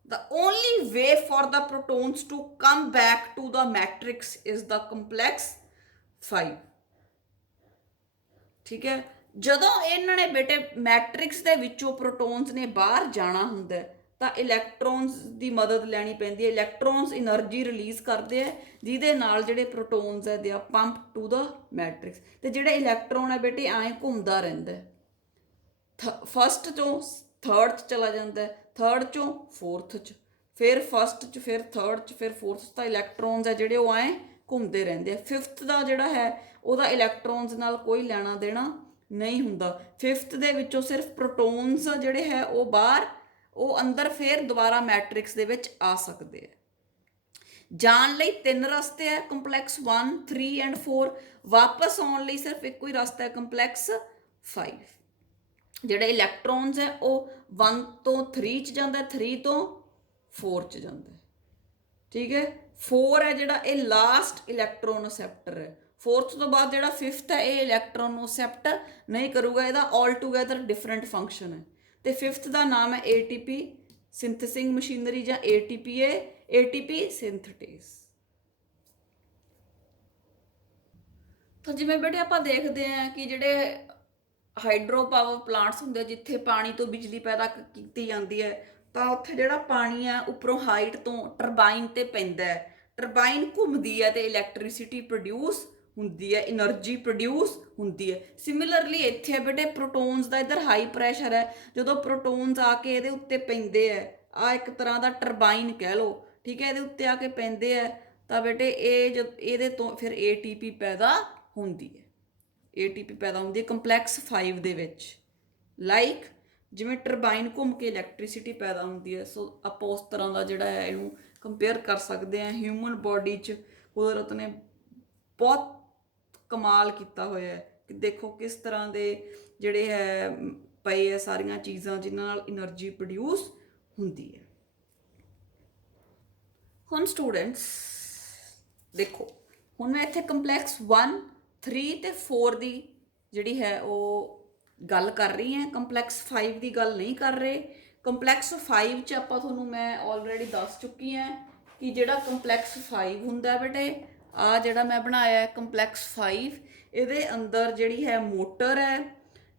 The only way for the protons to come back to the matrix is the complex 5. ਠੀਕ ਹੈ, ਜਦੋਂ ਇਹਨਾਂ ਨੇ ਬੇਟੇ ਮੈਟ੍ਰਿਕਸ ਦੇ ਵਿੱਚੋਂ ਪ੍ਰੋਟੋਨਸ ਨੇ ਬਾਹਰ ਜਾਣਾ ਹੁੰਦਾ ਤਾਂ ਇਲੈਕਟ੍ਰੋਨਸ ਦੀ ਮਦਦ ਲੈਣੀ ਪੈਂਦੀ ਹੈ। ਇਲੈਕਟ੍ਰੋਨਸ એનર્ਜੀ ਰਿਲੀਜ਼ ਕਰਦੇ ਆ ਜਿਹਦੇ ਨਾਲ ਜਿਹੜੇ ਪ੍ਰੋਟੋਨਸ ਹੈ ਦੇ ਆ ਪੰਪ ਟੂ ਦਾ ਮੈਟ੍ਰਿਕਸ। ਤੇ ਜਿਹੜੇ ਇਲੈਕਟ੍ਰੋਨ ਹੈ ਬੇਟੇ ਐਂ ਘੁੰਮਦਾ ਰਹਿੰਦਾ, ਫਸਟ ਤੋਂ ਥਰਡ 'ਚ ਚਲਾ ਜਾਂਦਾ, ਥਰਡ 'ਚੋਂ ਫੋਰਥ 'ਚ, ਫਿਰ ਫਸਟ 'ਚ, ਫਿਰ ਥਰਡ 'ਚ, ਫਿਰ ਫੋਰਥ 'ਚ। ਤਾਂ ਇਲੈਕਟ੍ਰੋਨਸ ਹੈ ਜਿਹੜੇ ਉਹ ਐਂ ਘੁੰਮਦੇ ਰਹਿੰਦੇ ਆ। ਫਿਫਥ ਦਾ ਜਿਹੜਾ ਹੈ ਉਹਦਾ ਇਲੈਕਟ੍ਰੋਨਸ ਨਾਲ ਕੋਈ ਲੈਣਾ ਦੇਣਾ ਨਹੀਂ ਹੁੰਦਾ। ਫਿਫਥ ਦੇ ਵਿੱਚੋਂ ਸਿਰਫ ਪ੍ਰੋਟੋਨਸ ਜਿਹੜੇ ਹੈ ਉਹ ਬਾਹਰ, ਉਹ ਅੰਦਰ ਫਿਰ ਦੁਬਾਰਾ ਮੈਟ੍ਰਿਕਸ ਦੇ ਵਿੱਚ ਆ ਸਕਦੇ ਆ। ਜਾਣ ਲਈ 3 ਰਸਤੇ ਹੈ, ਕੰਪਲੈਕਸ 1, 3 ਐਂਡ 4। ਵਾਪਸ ਆਉਣ ਲਈ ਸਿਰਫ ਇੱਕੋ ਹੀ ਰਸਤਾ ਹੈ, ਕੰਪਲੈਕਸ 5। ਜਿਹੜੇ ਇਲੈਕਟ੍ਰੋਨਸ ਹੈ ਉਹ 1 ਤੋਂ 3 'ਚ ਜਾਂਦਾ, 3 ਤੋਂ 4 'ਚ ਜਾਂਦਾ। ਠੀਕ ਹੈ, 4 ਹੈ ਜਿਹੜਾ ਇਹ ਲਾਸਟ ਇਲੈਕਟ੍ਰੋਨੋਸੈਪਟਰ ਹੈ। ਫੋਰਥ ਤੋਂ ਬਾਅਦ ਜਿਹੜਾ ਫਿਫਥ ਹੈ ਇਹ ਇਲੈਕਟ੍ਰੋਨੋਸੈਪਟ ਨਹੀਂ ਕਰੂਗਾ, ਇਹਦਾ ਆਲ ਟੂਗੈਦਰ ਡਿਫਰੈਂਟ ਫੰਕਸ਼ਨ ਹੈ। ਤੇ ਫਿਫਥ ਦਾ ਨਾਮ ਹੈ ATP ਸਿੰਥੇਸਿੰਗ ਮਸ਼ੀਨਰੀ ਜਾਂ ATP ਸਿੰਥੇਟੇਸ। ਤਾਂ ਜਿਵੇਂ ਬੇਟੇ ਆਪਾਂ ਦੇਖਦੇ ਹਾਂ ਕਿ ਜਿਹੜੇ ਹਾਈਡਰੋ ਪਾਵਰ ਪਲਾਂਟਸ ਹੁੰਦੇ ਜਿੱਥੇ ਪਾਣੀ ਤੋਂ ਬਿਜਲੀ ਪੈਦਾ ਕੀਤੀ ਜਾਂਦੀ ਹੈ, ਤਾਂ ਉੱਥੇ ਜਿਹੜਾ ਪਾਣੀ ਹੈ ਉੱਪਰੋਂ ਹਾਈਟ ਤੋਂ ਟਰਬਾਈਨ ਤੇ ਪੈਂਦਾ ਹੈ। ਟਰਬਾਈਨ ਘੁੰਮਦੀ ਹੈ ਤੇ ਇਲੈਕਟ੍ਰੀਸਿਟੀ ਪ੍ਰੋਡਿਊਸ ਹੁੰਦੀ ਹੈ, એનર્ਜੀ ਪ੍ਰੋਡਿਊਸ ਹੁੰਦੀ ਹੈ। ਸਿਮਿਲਰਲੀ ਇੱਥੇ ਬੇਟੇ ਪ੍ਰੋਟੋਨਸ ਦਾ ਇੱਧਰ ਹਾਈ ਪ੍ਰੈਸ਼ਰ ਹੈ, ਜਦੋਂ ਪ੍ਰੋਟੋਨਸ ਆ ਕੇ ਇਹਦੇ ਉੱਤੇ ਪੈਂਦੇ ਹੈ, ਆ ਇੱਕ ਤਰ੍ਹਾਂ ਦਾ ਟਰਬਾਈਨ ਕਹਿ ਲਓ। ਠੀਕ ਹੈ, ਇਹਦੇ ਉੱਤੇ ਆ ਕੇ ਪੈਂਦੇ ਹੈ ਤਾਂ ਬੇਟੇ ਇਹ ਇਹਦੇ ਤੋਂ ਫਿਰ ATP ਪੈਦਾ ਹੁੰਦੀ ਹੈ। ATP ਪੈਦਾ ਹੁੰਦੀ ਹੈ ਕੰਪਲੈਕਸ 5 ਦੇ ਵਿੱਚ। ਲਾਈਕ ਜਿਵੇਂ ਟਰਬਾਈਨ ਘੁੰਮ ਕੇ ਇਲੈਕਟ੍ਰੀਸਿਟੀ ਪੈਦਾ ਹੁੰਦੀ ਹੈ। ਸੋ ਆਪਾਂ ਉਸ ਤਰ੍ਹਾਂ ਦਾ ਜਿਹੜਾ ਹੈ ਇਹਨੂੰ ਕੰਪੇਅਰ ਕਰ ਸਕਦੇ ਹਾਂ। ਹਿਊਮਨ ਬੋਡੀ 'ਚ ਕੁਦਰਤ ਨੇ ਬਹੁਤ ਕਮਾਲ ਕੀਤਾ ਹੋਇਆ ਹੈ ਕਿ ਦੇਖੋ ਕਿਸ ਤਰ੍ਹਾਂ ਦੇ ਜਿਹੜੇ ਹੈ ਪਏ ਹੈ ਸਾਰੀਆਂ ਚੀਜ਼ਾਂ ਜਿਨ੍ਹਾਂ ਨਾਲ એનર્ਜੀ ਪ੍ਰੋਡਿਊਸ ਹੁੰਦੀ ਹੈ। ਹੁਣ ਸਟੂਡੈਂਟਸ ਦੇਖੋ, ਹੁਣ ਮੈਂ ਇੱਥੇ ਕੰਪਲੈਕਸ 1, 3 ਤੇ 4 ਦੀ ਜਿਹੜੀ ਹੈ ਉਹ ਗੱਲ ਕਰ ਰਹੀ ਹਾਂ, ਕੰਪਲੈਕਸ 5 ਦੀ ਗੱਲ ਨਹੀਂ ਕਰ ਰਹੇ। ਕੰਪਲੈਕਸ 5 'ਚ ਆਪਾਂ ਤੁਹਾਨੂੰ ਮੈਂ ਆਲਰੇਡੀ ਦੱਸ ਚੁੱਕੀ ਹਾਂ ਕਿ ਜਿਹੜਾ ਕੰਪਲੈਕਸ 5 ਹੁੰਦਾ ਬੇਟੇ, ਆ ਜਿਹੜਾ ਮੈਂ ਬਣਾਇਆ ਕੰਪਲੈਕਸ 5, ਇਹਦੇ ਅੰਦਰ ਜਿਹੜੀ ਹੈ ਮੋਟਰ ਹੈ।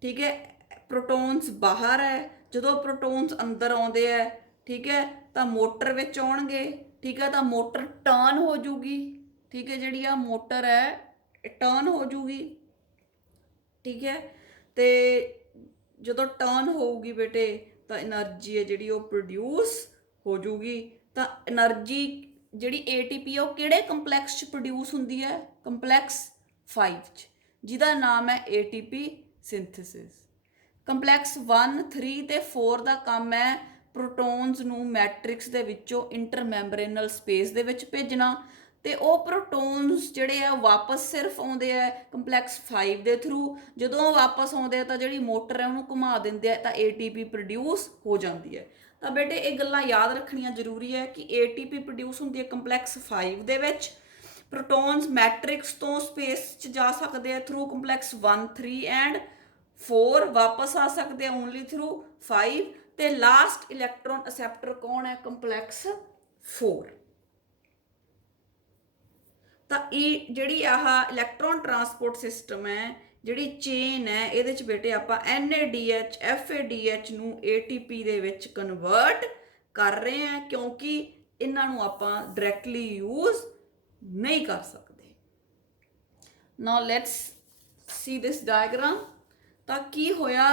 ਠੀਕ ਹੈ, ਪ੍ਰੋਟੋਨਸ ਬਾਹਰ ਹੈ। ਜਦੋਂ ਪ੍ਰੋਟੋਨਸ ਅੰਦਰ ਆਉਂਦੇ ਹੈ, ਠੀਕ ਹੈ, ਤਾਂ ਮੋਟਰ ਵਿੱਚ ਆਉਣਗੇ। ਠੀਕ ਹੈ, ਤਾਂ ਮੋਟਰ ਟਰਨ ਹੋ ਜੂਗੀ। ਠੀਕ ਹੈ, ਜਿਹੜੀ ਆ ਮੋਟਰ ਹੈ ਇਹ ਟਰਨ ਹੋ ਜੂਗੀ। ਠੀਕ ਹੈ, ਤੇ ਜਦੋਂ ਟਰਨ ਹੋਊਗੀ ਬੇਟੇ ਤਾਂ એનર્ਜੀ ਹੈ ਜਿਹੜੀ ਉਹ ਪ੍ਰੋਡਿਊਸ ਹੋ ਜੂਗੀ। ਤਾਂ એનર્ਜੀ ਜਿਹੜੀ ATP ਉਹ ਕਿਹੜੇ ਕੰਪਲੈਕਸ 'ਚ ਪ੍ਰੋਡਿਊਸ ਹੁੰਦੀ ਹੈ? ਕੰਪਲੈਕਸ 5 'ਚ, ਜਿਹਦਾ ਨਾਮ ਹੈ ATP ਸਿੰਥੇਸਿਸ। ਕੰਪਲੈਕਸ 1, 3 ਤੇ 4 ਦਾ ਕੰਮ ਹੈ ਪ੍ਰੋਟੋਨਸ ਨੂੰ ਮੈਟ੍ਰਿਕਸ ਦੇ ਵਿੱਚੋਂ ਇੰਟਰਮੈਂਬਰੇਨਲ ਸਪੇਸ ਦੇ ਵਿੱਚ ਭੇਜਣਾ। ਤੇ ਉਹ ਪ੍ਰੋਟੋਨਸ ਜਿਹੜੇ ਆ ਵਾਪਸ ਸਿਰਫ ਆਉਂਦੇ ਆ ਕੰਪਲੈਕਸ 5 ਦੇ ਥਰੂ। ਜਦੋਂ ਵਾਪਸ ਆਉਂਦੇ ਆ ਤਾਂ ਜਿਹੜੀ ਮੋਟਰ ਹੈ ਉਹਨੂੰ ਘੁਮਾ ਦਿੰਦੇ ਆ ਤਾਂ ATP ਪ੍ਰੋਡਿਊਸ ਹੋ ਜਾਂਦੀ ਹੈ। ਤਾਂ ਬੇਟੇ ਇਹ ਗੱਲਾਂ ਯਾਦ ਰੱਖਣੀਆਂ ਜ਼ਰੂਰੀ ਹੈ ਕਿ ATP ਪ੍ਰੋਡਿਊਸ ਹੁੰਦੀ ਹੈ ਕੰਪਲੈਕਸ 5 ਦੇ ਵਿੱਚ। ਪ੍ਰੋਟੋਨਸ ਮੈਟ੍ਰਿਕਸ ਤੋਂ ਸਪੇਸ 'ਚ ਜਾ ਸਕਦੇ ਆ ਥਰੂ ਕੰਪਲੈਕਸ 1 3 ਐਂਡ 4, ਵਾਪਸ ਆ ਸਕਦੇ ਆ ਓਨਲੀ ਥਰੂ 5, ਤੇ ਲਾਸਟ ਇਲੈਕਟ੍ਰੋਨ ਅਸੈਪਟਰ ਕੌਣ ਹੈ? ਕੰਪਲੈਕਸ 4। ਤਾਂ ਇਹ ਜਿਹੜੀ ਆਹ ਇਲੈਕਟ੍ਰੋਨ ਟਰਾਂਸਪੋਰਟ ਸਿਸਟਮ ਹੈ, ਜਿਹੜੀ ਚੇਨ ਹੈ, ਇਹਦੇ 'ਚ ਬੇਟੇ ਆਪਾਂ NADH FADH ਨੂੰ ATP ਦੇ ਵਿੱਚ ਕਨਵਰਟ ਕਰ ਰਹੇ ਹਾਂ, ਕਿਉਂਕਿ ਇਹਨਾਂ ਨੂੰ ਆਪਾਂ ਡਾਇਰੈਕਟਲੀ ਯੂਜ਼ ਨਹੀਂ ਕਰ ਸਕਦੇ। ਨਾਓ ਲੈਟਸ ਸੀ ਦਿਸ ਡਾਇਗਰਾਮ। ਤਾਂ ਕੀ ਹੋਇਆ,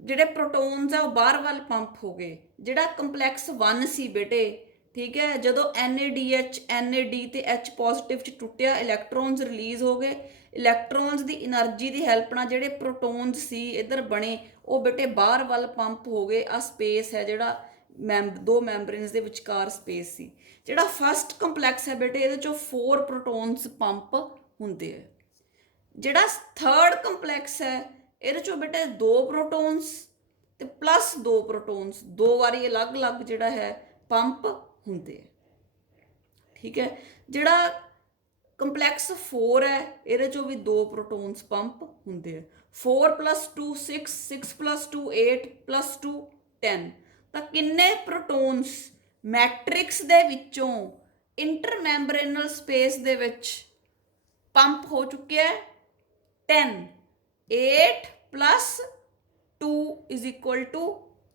ਜਿਹੜੇ ਪ੍ਰੋਟੋਨਸ ਆ ਉਹ ਬਾਹਰ ਵੱਲ ਪੰਪ ਹੋ ਗਏ। ਜਿਹੜਾ ਕੰਪਲੈਕਸ 1 ਸੀ ਬੇਟੇ, ਠੀਕ ਹੈ, ਜਦੋਂ NADH NAD ਤੇ H ਪੋਜ਼ਿਟਿਵ 'ਚ ਟੁੱਟਿਆ, ਇਲੈਕਟ੍ਰੋਨਸ ਰਿਲੀਜ਼ ਹੋ ਗਏ। ਇਲੈਕਟ੍ਰੋਨਸ ਦੀ એનર્ਜੀ ਦੀ ਹੈਲਪ ਨਾਲ ਜਿਹੜੇ ਪ੍ਰੋਟੋਨਸ ਸੀ ਇੱਧਰ ਬਣੇ, ਉਹ ਬੇਟੇ ਬਾਹਰ ਵੱਲ ਪੰਪ ਹੋ ਗਏ। ਆ ਸਪੇਸ ਹੈ ਜਿਹੜਾ ਦੋ ਮੈਂਬਰੇਨਸ ਦੇ ਵਿਚਕਾਰ ਸਪੇਸ ਸੀ। ਜਿਹੜਾ ਫਸਟ ਕੰਪਲੈਕਸ ਹੈ ਬੇਟੇ, ਇਹਦੇ 'ਚੋਂ 4 ਪ੍ਰੋਟੋਨਸ ਪੰਪ ਹੁੰਦੇ ਹੈ। ਜਿਹੜਾ ਥਰਡ ਕੰਪਲੈਕਸ ਹੈ, ਇਹਦੇ 'ਚੋਂ ਬੇਟੇ 2 ਪ੍ਰੋਟੋਨਸ ਤੇ ਪਲੱਸ 2 ਪ੍ਰੋਟੋਨਸ, 2 ਵਾਰੀ ਅਲੱਗ-ਅਲੱਗ ਜਿਹੜਾ ਹੈ ਪੰਪ ਹੁੰਦੇ ਹੈ, ਠੀਕ ਹੈ। ਜਿਹੜਾ ਕੰਪਲੈਕਸ 4 ਹੈ, ਇਹਦੇ 'ਚੋਂ ਵੀ 2 ਪ੍ਰੋਟੋਨਸ ਪੰਪ ਹੁੰਦੇ ਹੈ। 4 + 2 6, 6 + 2 8 + 2 10। ਤਾਂ ਕਿੰਨੇ ਪ੍ਰੋਟੋਨਸ ਮੈਟ੍ਰਿਕਸ ਦੇ ਵਿੱਚੋਂ ਇੰਟਰਮੈਂਬਰੇਨਲ ਸਪੇਸ ਦੇ ਵਿੱਚ ਪੰਪ ਹੋ ਚੁੱਕੇ ਹੈ? 10। 8 + 2 =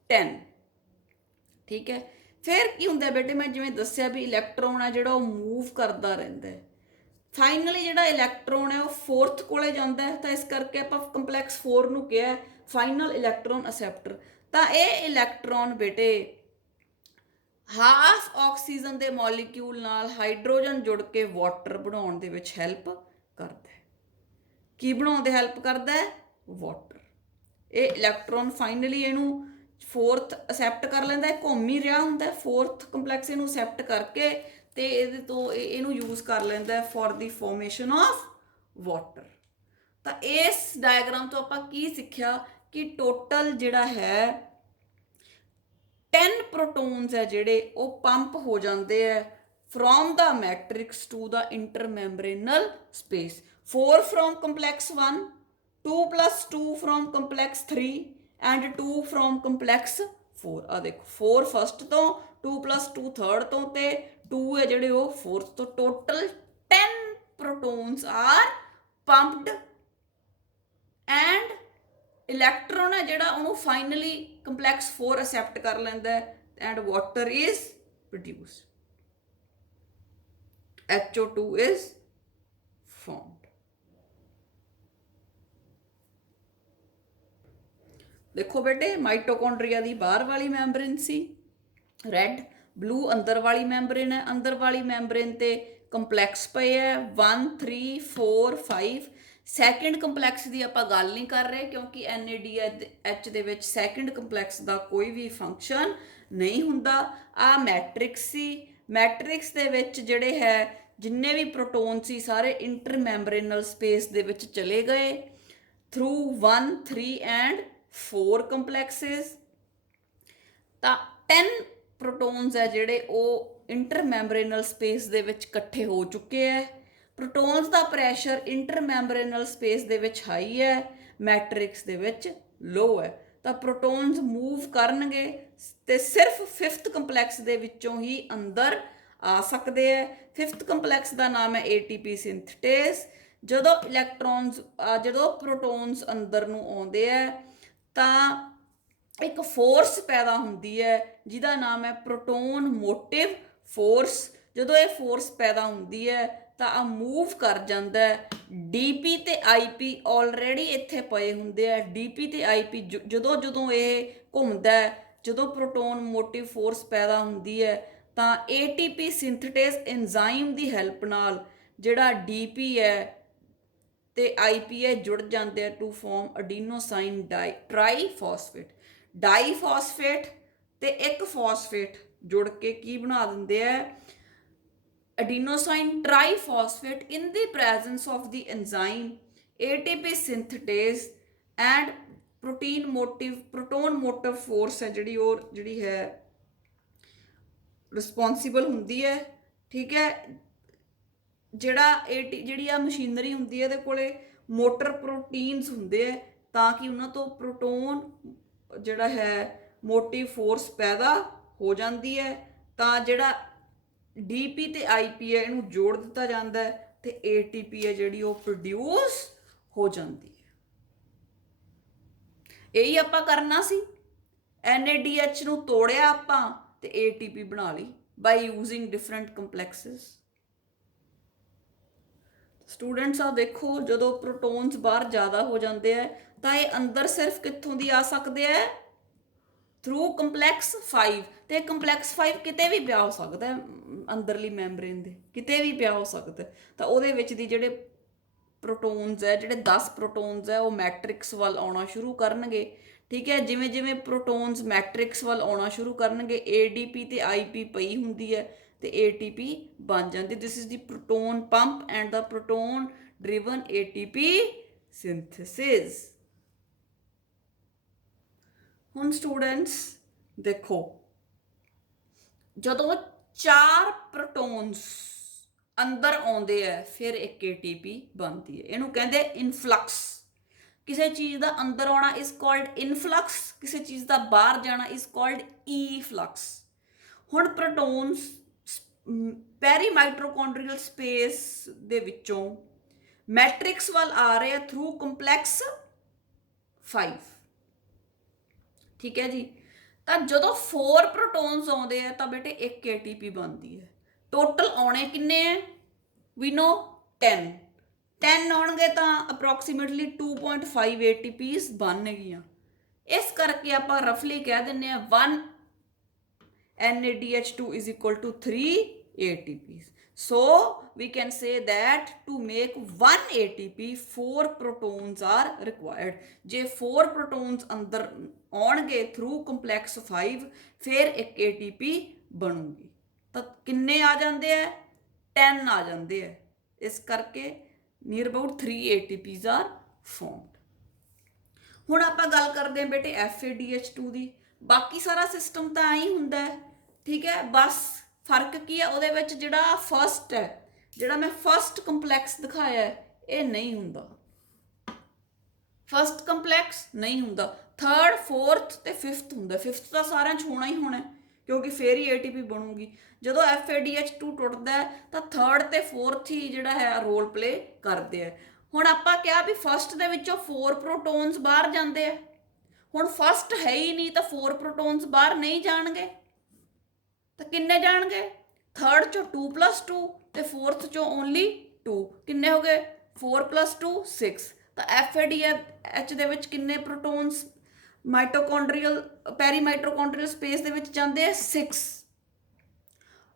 10, ਠੀਕ ਹੈ। ਫਿਰ ਕੀ ਹੁੰਦਾ ਬੇਟੇ, ਮੈਂ ਜਿਵੇਂ ਦੱਸਿਆ ਵੀ ਇਲੈਕਟ੍ਰੋਨ ਹੈ ਜਿਹੜਾ ਉਹ ਮੂਵ ਕਰਦਾ ਰਹਿੰਦਾ ਹੈ। ਫਾਈਨਲੀ ਜਿਹੜਾ ਇਲੈਕਟ੍ਰੋਨ ਹੈ ਉਹ 4th ਕੋਲੇ ਜਾਂਦਾ ਹੈ, ਤਾਂ ਇਸ ਕਰਕੇ ਆਪਾਂ ਕੰਪਲੈਕਸ 4 ਨੂੰ ਕਿਹਾ ਫਾਈਨਲ ਇਲੈਕਟ੍ਰੋਨ ਅਸੈਪਟਰ। ਤਾਂ ਇਹ ਇਲੈਕਟ੍ਰੋਨ ਬੇਟੇ ਹਾਫ ਆਕਸੀਜਨ ਦੇ ਮੋਲੀਕਿਊਲ ਨਾਲ ਹਾਈਡਰੋਜਨ ਜੁੜ ਕੇ ਵਾਟਰ ਬਣਾਉਣ ਦੇ ਵਿੱਚ ਹੈਲਪ ਕਰਦਾ ਹੈ। ਕੀ ਬਣਾਉਣ ਦੇ ਹੈਲਪ ਕਰਦਾ ਹੈ? ਵਾਟਰ। ਇਹ ਇਲੈਕਟ੍ਰੋਨ ਫਾਈਨਲੀ ਇਹਨੂੰ 4th ਅਸੈਪਟ ਕਰ ਲੈਂਦਾ ਹੈ, ਘੁੰਮ ਹੀ ਰਿਹਾ ਹੁੰਦਾ 4th ਕੰਪਲੈਕਸ ਇਹਨੂੰ ਅਸੈਪਟ ਕਰਕੇ, ਤੇ ਇਹਦੇ ਤੋਂ ਇਹਨੂੰ ਯੂਜ਼ ਕਰ ਲੈਂਦਾ ਹੈ for the formation of water. ਤਾਂ ਇਸ ਡਾਇਗਰਾਮ ਤੋਂ ਆਪਾਂ ਕੀ ਸਿੱਖਿਆ ਕਿ ਟੋਟਲ ਜਿਹੜਾ ਹੈ 10 ਪ੍ਰੋਟੋਨਸ ਹੈ ਜਿਹੜੇ ਉਹ ਪੰਪ ਹੋ ਜਾਂਦੇ ਹੈ from the matrix to the intermembranal space। 4 from complex 1, 2 + 2 from complex 3 and 2 from complex 4। ਆ ਦੇਖੋ 4 ਫਸਟ ਤੋਂ, 2 + 2 ਥਰਡ ਤੋਂ, ਤੇ 2 ਹੈ ਜਿਹੜੇ ਉਹ 4th ਤੋਂ। Total 10 protons R ਪੰਪਡ and electron ਹੈ ਜਿਹੜਾ ਉਹਨੂੰ ਫਾਈਨਲੀ ਕੰਪਲੈਕਸ 4 ਅਸੈਪਟ ਕਰ ਲੈਂਦਾ ਹੈ and water is produced. HO2 is formed। ਦੇਖੋ ਬੇਟੇ, ਮਾਈਟੋਕੌਂਡਰੀਆ ਦੀ ਬਾਹਰ ਵਾਲੀ ਮੈਂਬਰੇਨ ਸੀ ਰੈੱਡ, ਬਲੂ ਅੰਦਰ ਵਾਲੀ ਮੈਂਬਰੇਨ ਹੈ। ਅੰਦਰ ਵਾਲੀ ਮੈਂਬਰੇਨ ਤੇ ਕੰਪਲੈਕਸ ਪਏ ਹੈ 1 3 4 5। ਸੈਕਿੰਡ ਕੰਪਲੈਕਸ ਦੀ ਆਪਾਂ ਗੱਲ ਨਹੀਂ ਕਰ ਰਹੇ ਕਿਉਂਕਿ NADH ਦੇ ਵਿੱਚ ਸੈਕਿੰਡ ਕੰਪਲੈਕਸ ਦਾ ਕੋਈ ਵੀ ਫੰਕਸ਼ਨ ਨਹੀਂ ਹੁੰਦਾ। ਆ ਮੈਟ੍ਰਿਕਸ ਸੀ, ਮੈਟ੍ਰਿਕਸ ਦੇ ਵਿੱਚ ਜਿਹੜੇ ਹੈ ਜਿੰਨੇ ਵੀ ਪ੍ਰੋਟੋਨ ਸੀ ਸਾਰੇ ਇੰਟਰਮੈਂਬਰੇਨਲ ਸਪੇਸ ਦੇ ਵਿੱਚ ਚਲੇ ਗਏ ਥਰੂ 1 3 ਐਂਡ 4 ਕੰਪਲੈਕਸਿਸ। ਤਾਂ 10 ਪ੍ਰੋਟੋਨਸ ਹੈ ਜਿਹੜੇ ਉਹ ਇੰਟਰਮੈਂਬਰੇਨਲ ਸਪੇਸ ਦੇ ਵਿੱਚ ਇਕੱਠੇ ਹੋ ਚੁੱਕੇ ਹੈ। ਪ੍ਰੋਟੋਨਸ ਦਾ ਪ੍ਰੈਸ਼ਰ ਇੰਟਰਮੈਂਬਰੇਨਲ ਸਪੇਸ ਦੇ ਵਿੱਚ ਹਾਈ ਹੈ, ਮੈਟ੍ਰਿਕਸ ਦੇ ਵਿੱਚ ਲੋ ਹੈ। ਤਾਂ ਪ੍ਰੋਟੋਨਸ ਮੂਵ ਕਰਨਗੇ ਤੇ ਸਿਰਫ 5th ਕੰਪਲੈਕਸ ਦੇ ਵਿੱਚੋਂ ਹੀ ਅੰਦਰ ਆ ਸਕਦੇ ਹੈ। 5th ਕੰਪਲੈਕਸ ਦਾ ਨਾਮ ਹੈ ATP ਸਿੰਥੇਟੇਜ਼। ਜਦੋਂ ਪ੍ਰੋਟੋਨਸ ਅੰਦਰ ਨੂੰ ਆਉਂਦੇ ਹੈ ਤਾਂ ਇੱਕ ਫੋਰਸ ਪੈਦਾ ਹੁੰਦੀ ਹੈ ਜਿਹਦਾ ਨਾਮ ਹੈ ਪ੍ਰੋਟੋਨ ਮੋਟਿਵ ਫੋਰਸ। ਜਦੋਂ ਇਹ ਫੋਰਸ ਪੈਦਾ ਹੁੰਦੀ ਹੈ ਤਾਂ ਆ ਮੂਵ ਕਰ ਜਾਂਦਾ ਹੈ। DP ਤੇ IP ਆਲਰੇਡੀ ਇੱਥੇ ਪਏ ਹੁੰਦੇ ਆ। DP ਤੇ IP ਜਦੋਂ ਇਹ ਘੁੰਮਦਾ ਹੈ, ਜਦੋਂ ਪ੍ਰੋਟੋਨ ਮੋਟਿਵ ਫੋਰਸ ਪੈਦਾ ਹੁੰਦੀ ਹੈ ਤਾਂ ATP ਸਿੰਥੇਟੇਜ਼ ਐਂਜ਼ਾਈਮ ਦੀ ਹੈਲਪ ਨਾਲ ਜਿਹੜਾ DP ਹੈ ਤੇ IP ਹੈ ਜੁੜ ਜਾਂਦੇ ਆ ਟੂ ਫਾਰਮ ਅਡੀਨੋਸਾਈਨ ਟ੍ਰਾਈਫਾਸਫੇਟ। ਡਾਈਫਾਸਫੇਟ ਤੇ ਇੱਕ ਫਾਸਫੇਟ ਜੁੜ ਕੇ ਕੀ ਬਣਾ ਦਿੰਦੇ ਆ? adenosine triphosphate in the presence of the enzyme ATP synthase and proton motive force है जिहड़ी है रिस्पॉन्सिबल हुंदी है। ठीक है, ਜਿਹੜੀ ਆ ਮਸ਼ੀਨਰੀ ਹੁੰਦੀ ਹੈ ਇਹਦੇ ਕੋਲੇ ਮੋਟਰ ਪ੍ਰੋਟੀਨਸ ਹੁੰਦੇ ਆ ਤਾਂ ਕਿ ਉਹਨਾਂ ਤੋਂ ਪ੍ਰੋਟੋਨ ਜਿਹੜਾ ਹੈ ਮੋਟਿਵ ਫੋਰਸ ਪੈਦਾ ਹੋ ਜਾਂਦੀ ਹੈ। ਤਾਂ ਜਿਹੜਾ ਡੀਪੀ ਤੇ ਆਈਪੀ ਹੈ ਇਹਨੂੰ ਜੋੜ ਦਿੱਤਾ ਜਾਂਦਾ ਹੈ ਤੇ ਏਟੀਪੀ ਹੈ ਜਿਹੜੀ ਉਹ ਪ੍ਰੋਡਿਊਸ ਹੋ ਜਾਂਦੀ ਹੈ। ਇਹੀ ਆਪਾਂ ਕਰਨਾ ਸੀ। NADH ਨੂੰ ਤੋੜਿਆ ਆਪਾਂ ਤੇ ATP ਬਣਾ ਲਈ ਬਾਈ ਯੂਜ਼ਿੰਗ ਡਿਫਰੈਂਟ ਕੰਪਲੈਕਸਿਸ। ਸਟੂਡੈਂਟਸ ਆ ਦੇਖੋ, ਜਦੋਂ ਪ੍ਰੋਟੋਨਸ ਬਾਹਰ ਜ਼ਿਆਦਾ ਹੋ ਜਾਂਦੇ ਆ ਤਾਂ ਇਹ ਅੰਦਰ ਸਿਰਫ ਕਿੱਥੋਂ ਦੀ ਆ ਸਕਦੇ ਆ, ਥਰੂ ਕੰਪਲੈਕਸ 5। ਤੇ ਕੰਪਲੈਕਸ 5 ਕਿਤੇ ਵੀ ਪਿਆ ਹੋ ਸਕਦਾ, ਅੰਦਰਲੀ ਮੈਂਬਰੇਨ ਦੇ ਕਿਤੇ ਵੀ ਪਿਆ ਹੋ ਸਕਦਾ। ਤਾਂ ਉਹਦੇ ਵਿੱਚ ਦੀ ਜਿਹੜੇ ਪ੍ਰੋਟੋਨਸ ਹੈ, ਜਿਹੜੇ 10 ਪ੍ਰੋਟੋਨਸ ਹੈ ਉਹ ਮੈਟ੍ਰਿਕਸ ਵੱਲ ਆਉਣਾ ਸ਼ੁਰੂ ਕਰਨਗੇ। ਠੀਕ ਹੈ, ਜਿਵੇਂ ਜਿਵੇਂ ਪ੍ਰੋਟੋਨਸ ਮੈਟ੍ਰਿਕਸ ਵੱਲ ਆਉਣਾ ਸ਼ੁਰੂ ਕਰਨਗੇ ADP ਤੇ IP ਪਈ ਹੁੰਦੀ ਹੈ ਤੇ ATP ਬਣ ਜਾਂਦੀ। ਦਿਸ is the proton pump and the proton driven ATP synthesis. ਹੁਣ ਸਟੂਡੈਂਟਸ ਦੇਖੋ, ਜਦੋਂ 4 ਪ੍ਰੋਟੋਨਸ ਅੰਦਰ ਆਉਂਦੇ ਆ ਫਿਰ ਇੱਕ ATP ਬਣਦੀ ਹੈ। ਇਹਨੂੰ ਕਹਿੰਦੇ ਇਨਫਲਕਸ। ਕਿਸੇ ਚੀਜ਼ ਦਾ ਅੰਦਰ ਆਉਣਾ ਇਜ਼ ਕਾਲਡ ਇਨਫਲਕਸ, ਕਿਸੇ ਚੀਜ਼ ਦਾ ਬਾਹਰ ਜਾਣਾ ਇਜ਼ ਕਾਲਡ ਈਫਲਕਸ। ਹੁਣ ਪ੍ਰੋਟੋਨਸ ਪੈਰੀ ਮਾਈਟੋਕੌਂਡਰੀਅਲ ਸਪੇਸ ਦੇ ਵਿੱਚੋਂ ਮੈਟ੍ਰਿਕਸ ਵੱਲ ਆ ਰਹੇ ਆ ਥਰੂ ਕੰਪਲੈਕਸ 5। ਠੀਕ ਹੈ ਜੀ, ਤਾਂ ਜਦੋਂ 4 ਪ੍ਰੋਟੋਨਸ ਆਉਂਦੇ ਆ ਤਾਂ ਬੇਟੇ ਇੱਕ ATP ਬਣਦੀ ਹੈ। ਟੋਟਲ ਆਉਣੇ ਕਿੰਨੇ ਹੈ? ਵੀ ਨੋ 10 ਆਉਣਗੇ ਤਾਂ ਅਪਰੋਕਸੀਮੇਟਲੀ 2.5 ATPs ਬਣਨਗੀਆਂ। ਇਸ ਕਰਕੇ ਆਪਾਂ ਰਫਲੀ ਕਹਿ ਦਿੰਦੇ ਆ 1 NADH2 is equal to 3 ATPs. So we can say that to make 1 ATP 4 protons are required. ਜੇ 4 protons ਅੰਦਰ ਆਉਣਗੇ through complex 5 ਫਿਰ ਇੱਕ ATP ਬਣੂਗੀ। ਤਾਂ ਕਿੰਨੇ ਆ ਜਾਂਦੇ ਆ? 10 ਆ ਜਾਂਦੇ ਆ। ਇਸ ਕਰਕੇ near about 3 ATPs are formed। ਹੁਣ ਆਪਾਂ ਗੱਲ ਕਰਦੇ ਹਾਂ ਬੇਟੇ FADH2 ਦੀ। ਬਾਕੀ ਸਾਰਾ ਸਿਸਟਮ ਤਾਂ ਐਂ ਹੀ ਹੁੰਦਾ ਹੈ। ਠੀਕ ਹੈ, ਬਸ ਫਰਕ ਕੀ ਹੈ ਉਹਦੇ ਵਿੱਚ, ਜਿਹੜਾ ਫਸਟ ਹੈ, ਜਿਹੜਾ ਮੈਂ ਫਸਟ ਕੰਪਲੈਕਸ ਦਿਖਾਇਆ ਹੈ ਇਹ ਨਹੀਂ ਹੁੰਦਾ। ਫਸਟ ਕੰਪਲੈਕਸ ਨਹੀਂ ਹੁੰਦਾ, 3rd 4th ਤੇ 5th ਹੁੰਦਾ। 5th ਤਾਂ ਸਾਰਿਆਂ 'ਚ ਹੋਣਾ ਹੀ ਹੋਣਾ ਕਿਉਂਕਿ ਫੇਰ ਹੀ ATP ਬਣੂਗੀ। ਜਦੋਂ FADH2 ਟੁੱਟਦਾ ਹੈ ਤਾਂ 3rd ਤੇ 4th ਹੀ ਜਿਹੜਾ ਹੈ ਰੋਲ ਪਲੇ ਕਰਦੇ ਆ। ਹੁਣ ਆਪਾਂ ਕਿਹਾ ਵੀ ਫਸਟ ਦੇ ਵਿੱਚੋਂ 4 ਪ੍ਰੋਟੋਨਸ ਬਾਹਰ ਜਾਂਦੇ ਆ। ਹੁਣ ਫਸਟ ਹੈ ਹੀ ਨਹੀਂ ਤਾਂ 4 ਪ੍ਰੋਟੋਨਸ ਬਾਹਰ ਨਹੀਂ ਜਾਣਗੇ ਤਾਂ ਕਿੰਨੇ ਜਾਣਗੇ? 3rd ਚੋਂ 2 + 2 ਤੇ 4th ਚੋਂ ਓਨਲੀ 2। ਕਿੰਨੇ ਹੋ ਗਏ? 4 + 2 6। ਤਾਂ FADH ਦੇ ਵਿੱਚ ਕਿੰਨੇ ਪ੍ਰੋਟੋਨਸ ਮਾਈਟੋਕੌਂਡਰੀਅਲ ਪੈਰੀ ਮਾਈਟੋਕੌਂਡਰੀਅਲ ਸਪੇਸ ਦੇ ਵਿੱਚ ਜਾਂਦੇ ਆ? 6।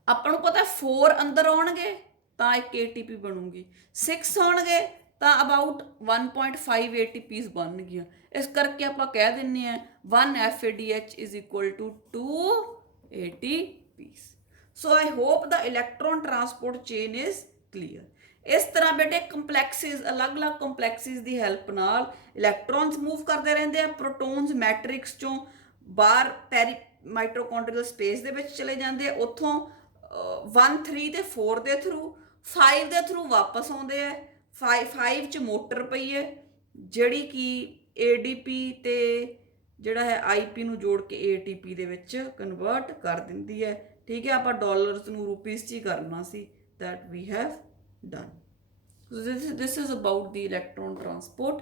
ਆਪਾਂ ਨੂੰ ਪਤਾ 4 ਅੰਦਰ ਆਉਣਗੇ ਤਾਂ ਇੱਕ ATP ਬਣੂਗੀ, 6 ਆਉਣਗੇ ਤਾਂ ਅਬਾਊਟ 1.5 ATPs ਬਣਨਗੀਆਂ। ਇਸ ਕਰਕੇ ਆਪਾਂ ਕਹਿ ਦਿੰਦੇ ਹਾਂ 1 FADH is equal to 2 ATPs। So I hope the electron transport chain is clear. ਇਸ ਤਰ੍ਹਾਂ ਬੇਟੇ ਕੰਪਲੈਕਸਿਸ, ਅਲੱਗ-ਅਲੱਗ ਕੰਪਲੈਕਸਿਸ ਦੀ ਹੈਲਪ ਨਾਲ ਇਲੈਕਟ੍ਰੋਨਸ ਮੂਵ ਕਰਦੇ ਰਹਿੰਦੇ ਆ। ਪ੍ਰੋਟੋਨਸ ਮੈਟ੍ਰਿਕਸ ਚੋਂ ਬਾਹਰ ਪੈਰੀ ਮਾਈਟੋਕੌਂਡਰੀਅਲ ਸਪੇਸ ਦੇ ਵਿੱਚ ਚਲੇ ਜਾਂਦੇ ਆ, ਉੱਥੋਂ 1 3 ਤੇ 4 ਦੇ ਥਰੂ, 5 ਦੇ ਥਰੂ ਵਾਪਸ ਆਉਂਦੇ ਆ। 5 'ਚ ਮੋਟਰ ਪਈ ਹੈ ਜਿਹੜੀ ਕਿ ADP ਤੇ ਜਿਹੜਾ ਹੈ IP ਨੂੰ ਜੋੜ ਕੇ ATP ਦੇ ਵਿੱਚ ਕਨਵਰਟ ਕਰ ਦਿੰਦੀ ਹੈ। ਠੀਕ ਹੈ, ਆਪਾਂ ਡਾਲਰਸ ਨੂੰ ਰੁਪੀਸ 'ਚ ਹੀ ਕਰਨਾ ਸੀ। that we have done. So this is about the electron transport